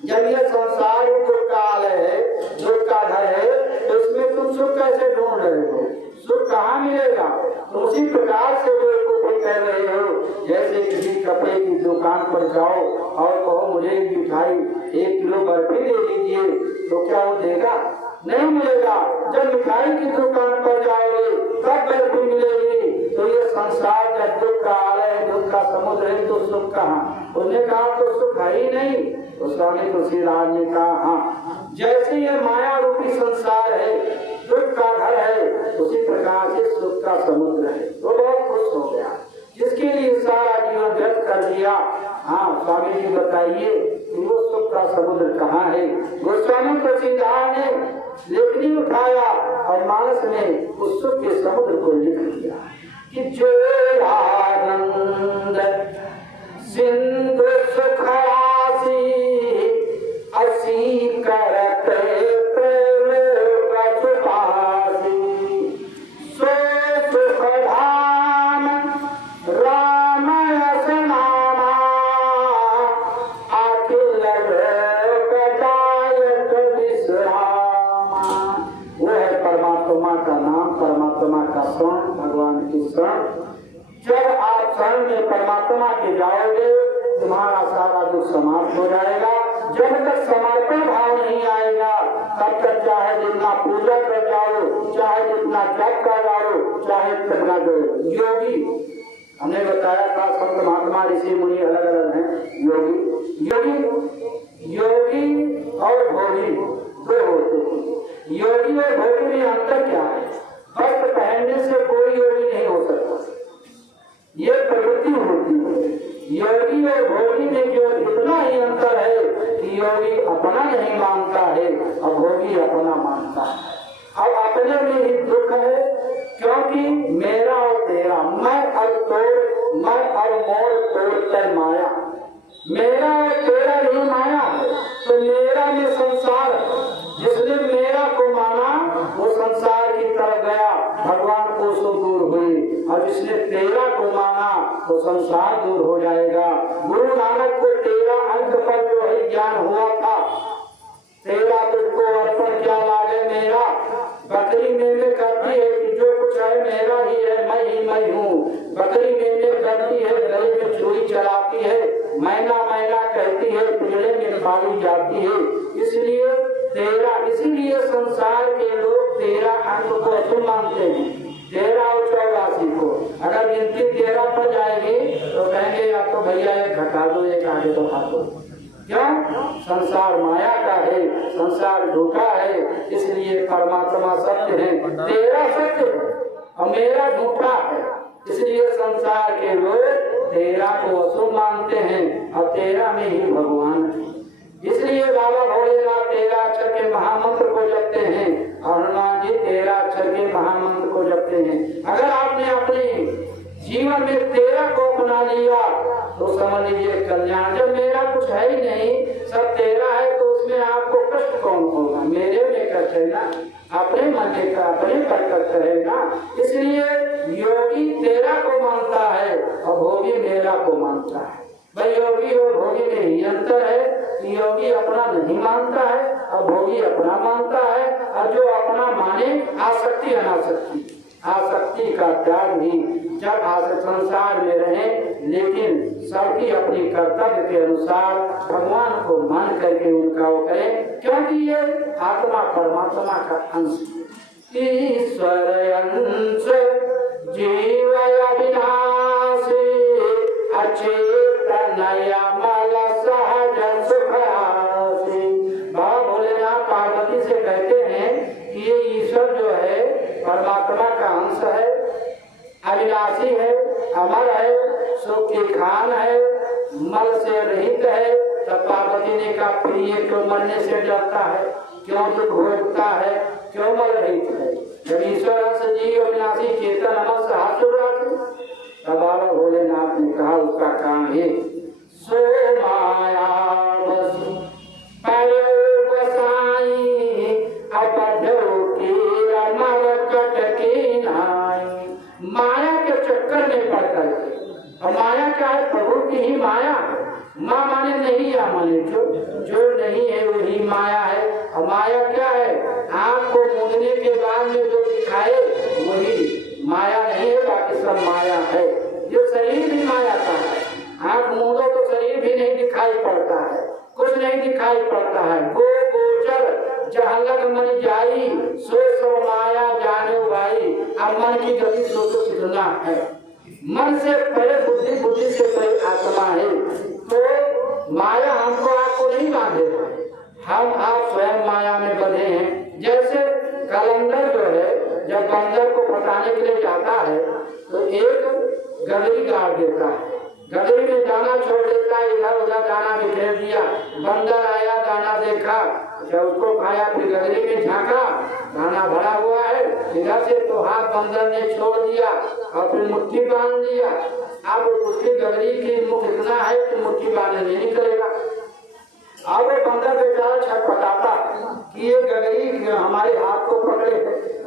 जब यह संसार दुख का आलय है, दुख का घर है, तो इसमें तुम सुख कैसे ढूंढ रहे हो? सुख कहाँ मिलेगा? तो उसी प्रकार से वो कह रहे हो जैसे किसी कपड़े की दुकान पर जाओ और कहो मुझे मिठाई 1 किलो बर्फी दे दीजिए, तो क्या वो देगा? नहीं मिलेगा। जब मिठाई की दुकान पर जाओगे तब बर्फी मिलेगी। तो ये संसार जब दुख का आलय, दुख का समुद्र है, तो सुख कहाँ? उसने कहा तो सुख है ही नहीं। तो स्वामी तुलसीदास ने कहा हाँ, जैसे ये माया रूपी संसार है, दुख का घर है, उसी प्रकार से सुख का समुद्र है। तो बहुत खुश हो गया, जिसके लिए सारा जीवन व्यर्थ कर दिया। हाँ स्वामी जी बताइए कि वो सुख का समुद्र कहाँ है? गोस्वामी तुलसीदास ने लेखनी उठाया और मानस में उस सुख के समुद्र को लिख दिया कि जो आनंद सिंधु सुख राशि असी करते प्रेम प्रसुपासी, सो सुख धाम राम यस नामा, अखिल लोकदायक विश्रामा। वो है परमात्मा का नाम, परमात्मा का शरण, भगवान की शरण। जब आप शरण में परमात्मा के जाओगे तुम्हारा सारा दुख समाप्त हो जाएगा। जब तक समर्पण भाव नहीं आएगा तब तक चाहे जितना पूजा कर जाओ, चाहे जितना जप कर जाओ, चाहे कितना दो। योगी हमने बताया था संत महात्मा ऋषि मुनि अलग अलग हैं। योगी और भोगी दो होते हैं। योगी और भोगी में अंतर क्या है? वस्त्र पहनने से कोई योगी नहीं हो सकता, ये प्रवृत्ति होती है। योगी और भोगी में जो इतना ही अंतर है कि योगी अपना नहीं मानता है और भोगी अपना मानता है। अब अपने में ही दुख है, क्योंकि मेरा और तेरा, मैं और मोर तोड़ माया, मेरा और तेरा ही माया है। तो मेरा में संसार, जिसने मेरा को माना वो संसार की तरफ गया, भगवान को सो दूर हुई, और जिसने तेरा को माना तो संसार दूर हो जाएगा। गुरु नानक को 13 अंक पर जो है ज्ञान हुआ था, तेरा तुझको अर्पण क्या लागे मेरा। बकरी में करती है कि जो कुछ है मेरा ही है, मैं हूँ। बकरी में करती है, गले में छुरी चलाती है, मैना कहती है, पिंजरे में पाली जाती है। इसलिए संसार के लोग 13 अंक को अशुभ मानते हैं, 13 और 84 को। अगर गिनती 13 पर जाएगी तो कहेंगे या तो भैया एक घटा दो, एक आगे बढ़ा दो। क्यों? संसार माया का है, संसार झूठा है, इसलिए परमात्मा सत्य है, तेरा सत्य है और मेरा झूठा है। इसलिए संसार के लोग 13 को अशुभ मानते हैं और 13 में ही भगवान है। इसलिए बाबा भोलेनाथ 13 अक्षर के महामंत्र को जपते हैं और हनुमान जी 13 अक्षर के महामंत्र को जपते हैं। अगर आपने अपने जीवन में 13 को अपना लिया तो समझ लीजिए कल्याण। जब मेरा कुछ है ही नहीं, सब 13 है, तो उसमें आपको कष्ट कौन होगा? मेरे में कष्ट है ना, अपने मन में का अपने पर कष्ट है ना। इसलिए योगी 13 को मानता है और भोगी मेरा को मानता है। भाई योगी और भोगी में ही अंतर है कि योगी अपना नहीं मानता है और भोगी अपना मानता है। और जो अपना माने आसक्ति अनासक्ति, आसक्ति का त्याग भी, जब संसार में रहे लेकिन सबकी अपनी कर्तव्य के अनुसार भगवान को मान करके उनका वो करें, क्योंकि ये आत्मा परमात्मा का अंश, ईश्वर अंश जीव अविनाशी अचेतन अमल सहज सुखासी। बाबा भोलेनाथ पार्वती से कहते हैं कि ये ईश्वर जो है परमात्मा का अंश है, अविनाशी है, अमर है, सुख की खान है, मल से रहित है। तब पार्वती ने कहा फिर ये क्यों मरने से डरता है, क्यों दुख भोगता है, क्यों मल रहित है? जब ईश्वर अंश जीव अविनाशी चेतन अमर सहज सुखासी। तब बाबा भोलेनाथ ने कहा उसका काम है सो माया बसु पर बसाई अपधो की मरकट की नाई। माया के चक्कर में पड़ करके, और माया क्या है? प्रभु की ही माया। माँ माने नहीं, या माने जो नहीं है वही माया है। और माया क्या है? आँख को मूंदने के बाद में जो दिखाए वही माया नहीं है, बाकी सब माया है। ये शरीर भी माया का है, आँख मूंदो तो शरीर भी नहीं दिखाई पड़ता है, कुछ नहीं दिखाई पड़ता है। गो गोचर जहाँ लग मन जाई, सो सो माया जाने भाई। अब मन की गति सोचो कितना है, मन से पहले बुद्धि, बुद्धि से पहले आत्मा है। तो माया हमको आपको नहीं बांधे, हम आप स्वयं माया में बंधे हैं। जैसे कलंदर जो है जब बंदर को फंसाने के लिए जाता है तो एक गदरी गाड़ देता है, गदरी में दाना छोड़ देता है, इधर उधर दाना बिखेर दिया। बंदर आया, दाना देखा, जब उसको खाया, फिर गदरी में झांका, दाना भरा हुआ है, इधर से तो हाथ बंदर ने छोड़ दिया और फिर मुट्ठी बांध दिया। अब उसकी गदरी की मुख इतना है कि मुट्ठी बांधने नहीं निकलेगा। अब वो बंदर बेचारा छटपटाता कि ये गदरी हमारे हाथ को पकड़े,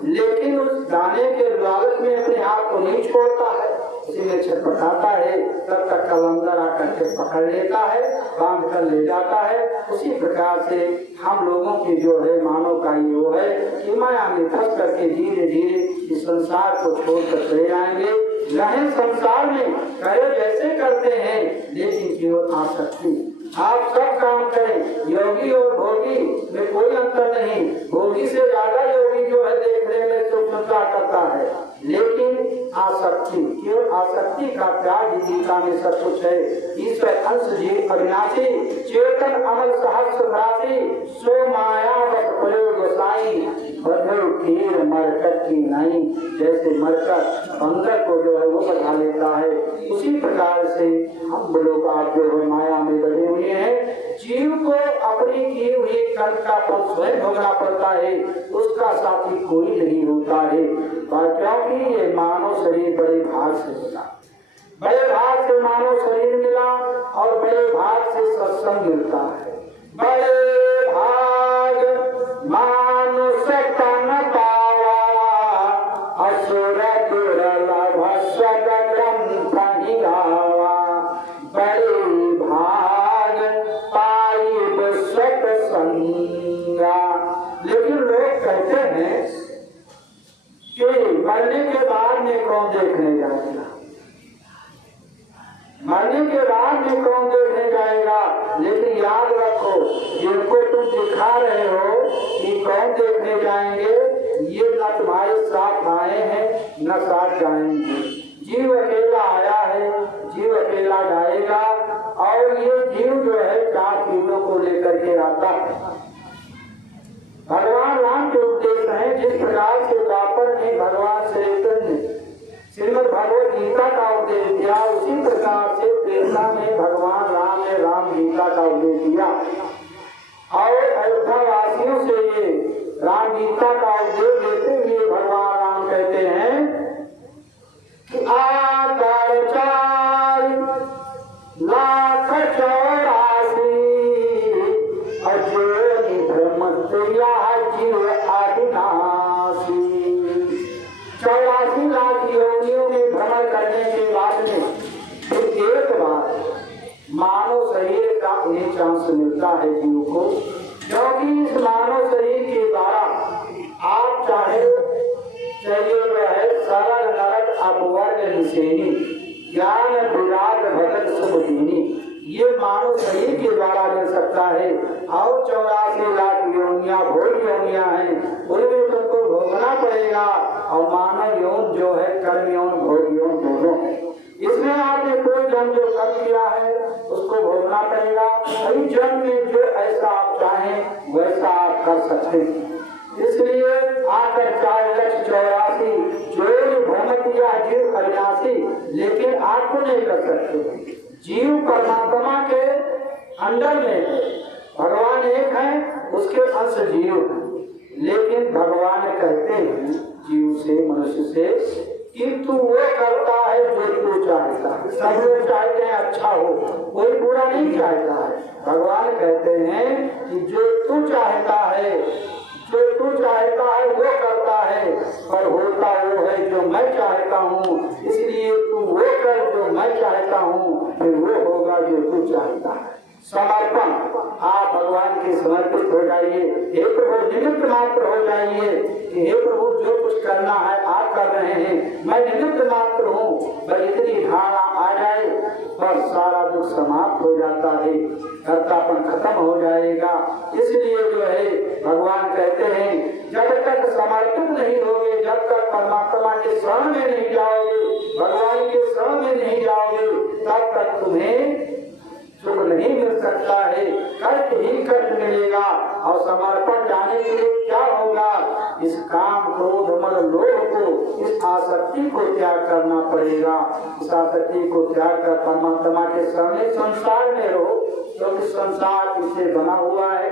लेकिन उस दाने के लालच में अपने हाथ को नहीं छोड़ता है, इसीलिए छटपटाता है। तब तक कलंदर आकर के पकड़ लेता है, बांध कर ले जाता है। उसी प्रकार से हम लोगों की जो है मानव का ये वो है कि माया में फंस करके धीरे धीरे इस संसार को छोड़कर चले आएंगे। रहें संसार में, करे जैसे करते हैं, लेकिन केवल आसक्ति। आप सब काम करें, योगी और भोगी में कोई अंतर नहीं। भोगी से ज्यादा योगी जो है देखने में सूक्ष्मता करता है, लेकिन आसक्ति अविनाशी, केवल आसक्ति का त्याग ही गीता में सब कुछ है। ईश्वर अंश जीव अविनाशी, चेतन अमल सहस्रासी, सो मायावत प्रयोग गोसाई, बधो कीर मरकट की नहीं। जैसे मरकट बंदर को जो है वो बधा लेता है, उसी प्रकार से हम लोग आप जो है माया में बधे हुए हैं। जीव को अपनी की हुई कर्म का फल स्वयं भोगना पड़ता है, उसका साथी कोई नहीं होता है। पर क्योंकि ये मानव शरीर बड़े भाग से मिला, बड़े भाग से मानव शरीर मिला और बड़े भाग से सत्संग मिलता है। बड़े भाग मानुष तन पावा, असुर दुर्लभ सद ग्रंथ ही गावा। बड़े भाग पाई सत्संगा। लेकिन लोग कहते हैं कि मरने के बाद में कौन देखने जाएगा, मरने के बाद में कौन देखने जाएगा। लेकिन याद रखो, जिनको तुम दिखा रहे हो कि कौन देखने जाएंगे, ये न तुम्हारे साथ आए हैं न साथ जाएंगे। जीव अकेला आया है, जीव अकेला जाएगा। और ये जीव जो है चार चीजों को लेकर के आता है। भगवान राम के उपदेश है, जिस प्रकार से द्वापर ने भगवान श्री कृष्ण ने श्रीमद् भगवत गीता का उपदेश दिया, उसी प्रकार से त्रेता में भगवान राम ने राम गीता का उपदेश दिया। और अयोध्या वासियों से ये राम गीता का उपदेश देते हुए भगवान राम कहते हैं कि आकर 4 लाख 84 अजोनि भ्रमत्या जीव अविनाशी। 84 लाख योनियों में भ्रमण करने के बाद में फिर एक बार मानव शरीर का उन्हें चांस मिलता है जीव को। क्योंकि इस मानव शरीर के द्वारा आप चाहिए जो है सरल नरक अपवर्ग निशेनी, ज्ञान विराग भगत शुभ दीनी, ये मानव शरीर के द्वारा मिल सकता है। और 84 लाख योनियां भोग योनियां हैं, उनमें तुमको भोगना पड़ेगा। और मानव यौन जो है कर्म यौन भोग यौन दोनों है। इसमें आपने कोई जन्म जो कर्म किया है उसको भोगना पड़ेगा। कई जन्म में जो ऐसा आप चाहें वैसा आप कर सकते हैं। इसलिए आकर 4,84,000 जो भ्रमतिया जीव अविनाशी, लेकिन आप को नहीं कर सकते। जीव परमात्मा के अंदर में भगवान एक है, उसके अंश जीव। लेकिन भगवान कहते हैं जीव से, मनुष्य से कि तू वो करता है जो तू चाहता है। सब लोग चाहते हैं अच्छा हो, कोई बुरा नहीं चाहता है। भगवान कहते हैं कि जो तू चाहता है, जो तू चाहता है वो करता है, पर होता वो है जो मैं चाहता हूँ। इसलिए तू वो कर जो मैं चाहता हूँ, फिर वो होगा जो तू चाहता है। समर्पण, आप भगवान के समर्पित हो जाइए। हे प्रभु निमित्त मात्र हो जाइए कि हे प्रभु जो कुछ करना है आप कर रहे हैं, मैं निमित्त मात्र हूँ। बस इतनी धारणा आ जाए और सारा दुख समाप्त हो जाता है, कर्तापन खत्म हो जाएगा। इसलिए जो है भगवान कहते हैं जब तक समर्पित नहीं होगे, जब तक परमात्मा के शरण में नहीं जाओगे, भगवान के शरण में नहीं जाओगे, तब तक तुम्हें सुख नहीं मिल सकता है। कष्ट ही कष्ट मिलेगा। और समर्पण जाने के लिए क्या होगा, इस काम क्रोध मद लोभ को, इस आसक्ति को त्याग करना पड़ेगा। इस आसक्ति को त्याग कर परमात्मा के सामने संसार में रहो, क्योंकि संसार इसे बना हुआ है,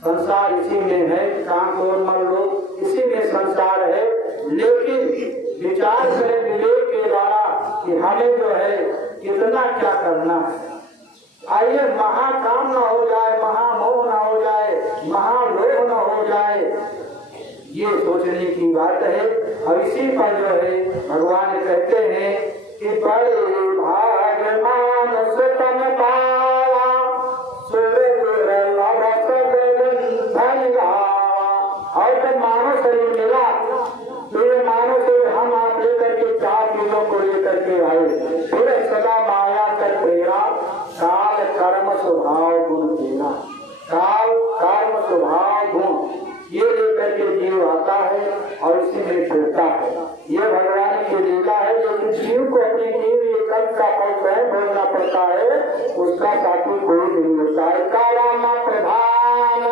संसार इसी में है। काम क्रोध मद लोभ इसी में संसार है। लेकिन विचार करें विवेक के द्वारा कि हमें जो है कितना क्या करना है। आइए महाकाम न हो जाए, महामोह न हो जाए, महालोभ न हो जाए, ये सोचने की बात है। और इसी पर जो है भगवान कहते हैं कि बड़े भाग मानुष तन पावा, और जब मानव शरीर मिला तो ये मानव शरीर हम आप लेकर के 4 चीजों को लेकर के आए। फिर सदा माया कर प्रेरा, काल कर्म स्वभाव गुण देना। काल कर्म स्वभाव गुण ये लेकर के जीव आता है और इसी में फिरता है। ये भगवान की लीला है। लेकिन जीव को अपने किए हुए कर्म का फल स्वयं भोगना पड़ता है, उसका साथी कोई नहीं होता है। काराम प्रधान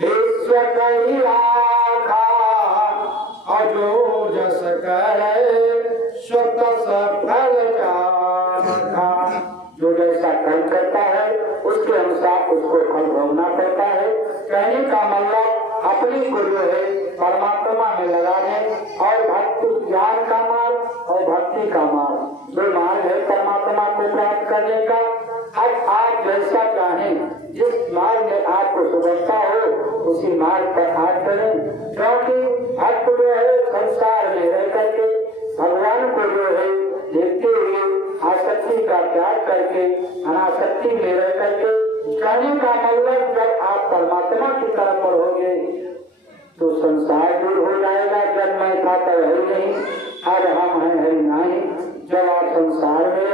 विश्व कई राखा, अजो जस करे स्वत सफल जाना। जो जैसा कर्म करता है उसके अनुसार उसको फल भोगना पड़ता है। कहने का मतलब अपनी को जो है परमात्मा में लगाने और भक्ति ज्ञान का मार्ग और भक्ति का मार्ग, जो मार्ग है परमात्मा को प्राप्त करने का। अब आप जैसा चाहें, जिस मार्ग में आपको सुगमता हो उसी मार्ग पर हाथ करें, क्योंकि भक्त जो है संसार में रह करके भगवान को जो है देखते हुए आसक्ति का त्याग करके अनासक्ति में रह करके, कहने का मतलब जब आप परमात्मा की तरफ बढ़ोगे तो संसार दूर हो जाएगा। जब मैं था तब है नहीं, आज हम है नहीं। जब आप संसार में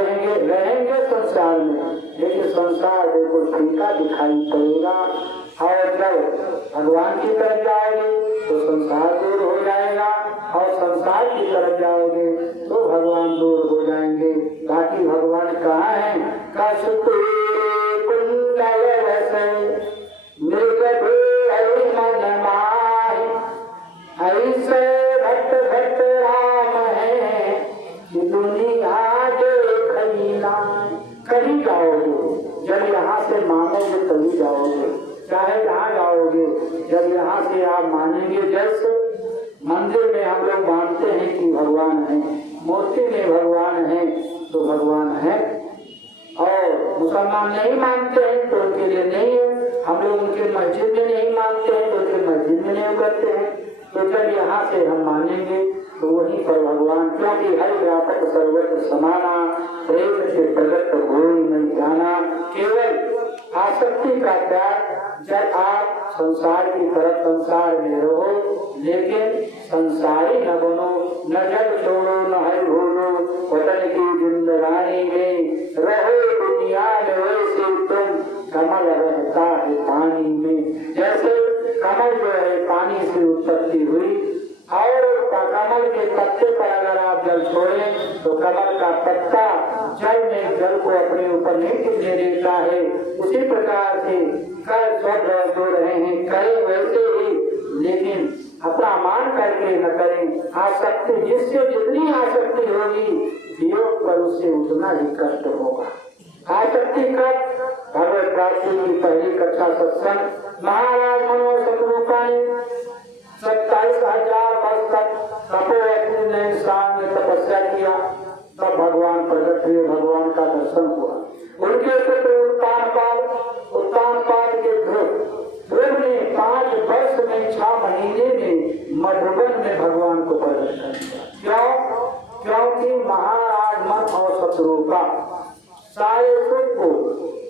रहेंगे संसार में, लेकिन संसार बिल्कुल फीका दिखाई पड़ेगा। और जब भगवान की तरफ जाओगे तो संसार दूर हो जाएगा, और संसार की तरफ जाओगे तो भगवान दूर हो जाएंगे। बाकी भगवान कहाँ है? कस्तूरी कुंडल वसै मृग मन माय, ऐसे भक्त भक्त राम है कि दुनिया देखी ना। कहीं जाओगे जब यहाँ से मानोगे तभी जाओगे, चाहे जहाँ जाओगे जब यहाँ से आप मानेंगे। जैसे मंदिर में हम लोग मानते हैं कि भगवान है, मूर्ति में भगवान है तो भगवान है, और मुसलमान नहीं मानते हैं तो उनके लिए नहीं है। हम लोग उनके मस्जिद में नहीं मानते हैं तो उनके मस्जिद में नहीं करते हैं। तो जब यहाँ से हम मानेंगे तो वहीं पर भगवान, क्योंकि हर व्यापक सर्वत्र समाना, प्रेम से प्रगट गोई नहीं जाना। केवल आसक्ति का त्याग, जब आप संसार की तरफ संसार में रहो, लेकिन संसारी न बनो, न जग छोड़ो न है भूलो, वतन की जिंदगानी में रहो दुनिया में वैसे तुम कमल रहता है पानी में। जैसे कमल जो है पानी से उत्पत्ति हुई, और कमल के पत्ते पर अगर आप जल छोड़ें तो कमल का पत्ता जल में जल को अपने ऊपर नहीं टिकने देता है। उसी प्रकार से कर स्वर्ग जो रहे हैं करें वैसे ही, लेकिन अपना मान करके न करें। आसक्ति जिससे जितनी आसक्ति होगी वियोग पर उससे उतना ही कष्ट होगा। आसक्ति कब? भगवत प्राप्ति की पहली कक्षा सत्संग महाराज मनोहर शत्रुपा ने 27,000 वर्ष तक तपोवती ने इंसान ने तपस्या किया, तब भगवान प्रकट हुए, भगवान का दर्शन हुआ। उनके पुत्र उत्तानपाद के ध्रुव ने 5 वर्ष में 6 महीने में मधुबन में भगवान को प्रदर्शन किया। क्यों? क्योंकि महाराज मन और शत्रुपा सारे सुख को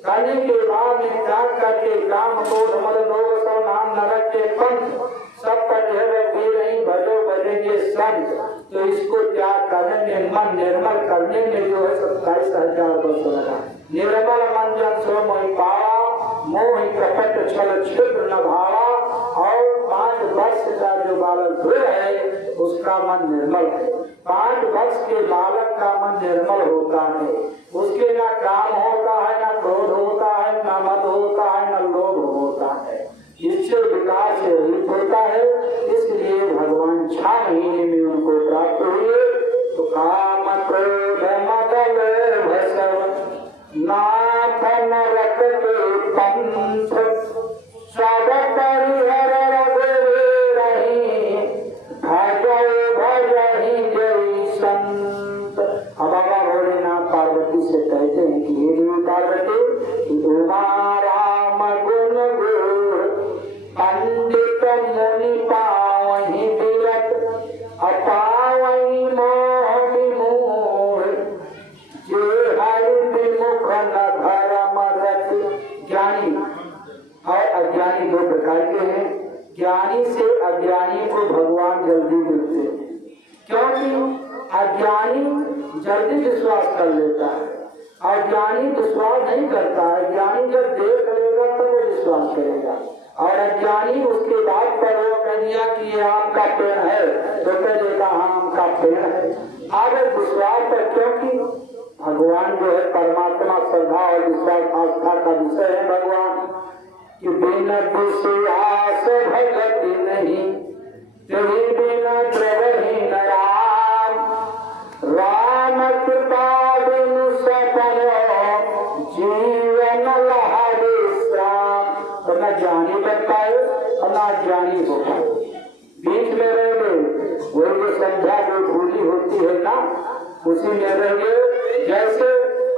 करने के बाद में त्याग करके काम क्रोध मद लोभ सब नाम नरक के पंथ सब पर नहीं भजो भजेंगे संत। तो इसको त्याग करने में, मन निर्मल करने में जो है 27,000 वर्ष लगा। निर्मल मन जन सो मोहि पावा, मोह कपट छल क्षिप्र न भावा। और 5 वर्ष का जो बालक ध्रुव है उसका मन निर्मल है। 5 वर्ष के बालक का मन निर्मल होता है, उसके ना काम होता है, ना क्रोध होता है, ना मद होता है, ना लोभ होता है, इससे विकास रहित होता है। इसलिए भगवान 6 महीने में उनको प्राप्त हुए। तो काम क्रोध मद लोभ सब नाथ नरक के पंथ, सब परिहर रघुवीर ही, भजहि जय संत। अब बाबा भोलेनाथ पार्वती से कहते हैं कि हे देवी पार्वती, उमा राम गुण गुर पंडित मुनि पावहि बिरत, अपावहि मोह विमूढ़, जे हरि विमुख न धर्म रत। ज्ञानी और अज्ञानी 2 प्रकार के हैं। ज्ञानी से अज्ञानी को भगवान जल्दी मिलते हैं, क्योंकि अज्ञानी जल्दी विश्वास कर लेता है, अज्ञानी विश्वास नहीं करता है। ज्ञानी जब देख लेगा तो वो विश्वास करेगा, और अज्ञानी उसके बाद पर वो कह दिया कि ये आम का पेड़ है तो कह देगा हाँ आम का पेड़ है। अगर विश्वास पर श्रद्धा और विश्वास आस्था का विषय है भगवान कि बिना विश्वास भगति नहीं, तेरी बिना प्रभु न राम। राम कृपा बिनु सफल जीवन लहरे श्याम। तो न ज्ञानी बन पाए और न ज्ञानी हो पाए, बीच में रह गए। वो जो संध्या जो भूली होती है ना, उसी में रह गए। जैसे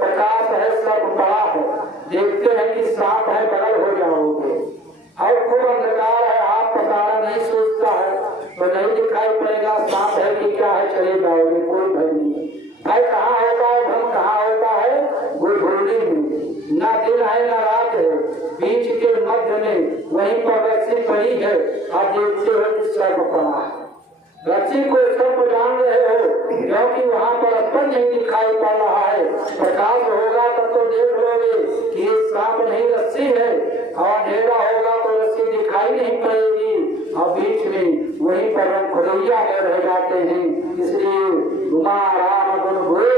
प्रकाश है सब बड़ा है, देखते हैं कि सांप है बगल हो जाओगे, और खूब अंधकार है आप पता नहीं सोचता है तो नहीं दिखाई पड़ेगा सांप है कि क्या है, चले जाओगे, कोई भय नहीं। भाई कहाँ होता है भ्रम, कहाँ होता है वो भूली में, ना दिन है ना रात है, बीच के मध्य में वहीं पर रस्सी पड़ी है। आप देखते हो कि सर्प पड़ा है, रस्सी को सर्प जान रहे हो क्योंकि वहाँ पर स्पष्ट नहीं दिखाई पड़ रहा है। प्रकाश होगा तब तो देख लोगे कि ये सांप नहीं रस्सी है, और अंधेरा होगा तो रस्सी दिखाई नहीं पड़ेगी, और बीच में वहीं पर खुदैया में रह जाते हैं। इसलिए उमा राम गुण भूल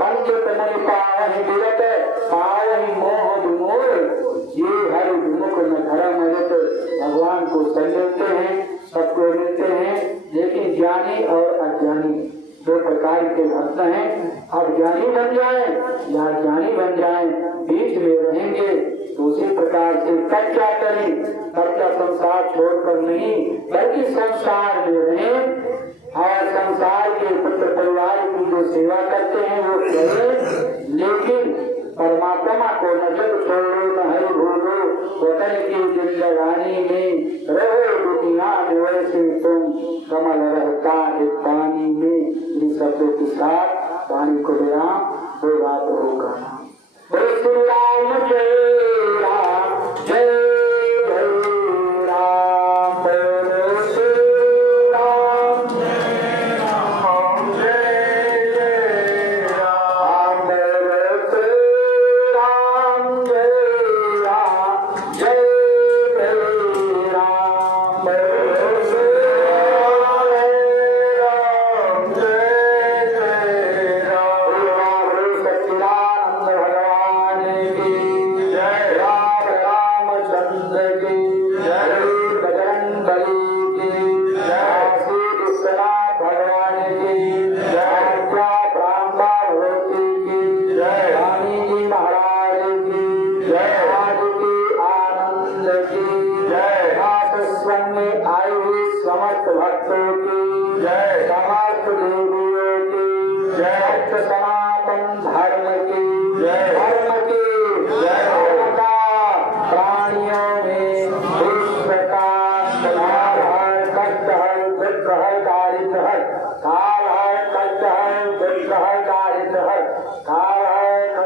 पंडित मन पावहि बिरत पावहि मोह विमोह, ये हरि विमुख न धर्म रत। भगवान को समझते हैं, सबको मिलते हैं, लेकिन ज्ञानी और अज्ञानी दो प्रकार के भक्त हैं। अब ज्ञानी बन जाए या ज्ञानी बन जाए, बीच में रहेंगे तो उसी प्रकार से तब क्या करें, तब क्या संसार छोड़कर नहीं बल्कि संसार में रहें, और संसार के पुत्र परिवार की जो सेवा करते हैं वो करें, लेकिन परमात्मा को नजर छोड़ो न है भूलो, वतन की जिंदगानी में रहो दुनिया में वैसे तुम कमल रहता है पानी में। इन शब्दों के साथ पानी को विराम, दो बात होगा। श्री राम जय राम जय जय राम, श्री राम जय राम जय जय राम, श्री राम जय राम जय जय राम, श्री राम जय जय राम। सच्चिदानंद भगवान की जय, राम रामचंद्र की जय, बजरंग बली की जय, श्री विश्वनाथ भगवान की जय, ब्राह्मण भगवती की जय, रानी जी महाराज की जय, आज की आनंद की जय, सत्संग में आई हुई समस्त भक्तों की जय, समस्त देवियों की जय, सनातन धर्म की जय, धर्म की जय, प्राणियों में विश्व का संहार है, कष्ट है, दुख है, दारिद्र है, काल है, कष्ट है, दुख है, दारिद्र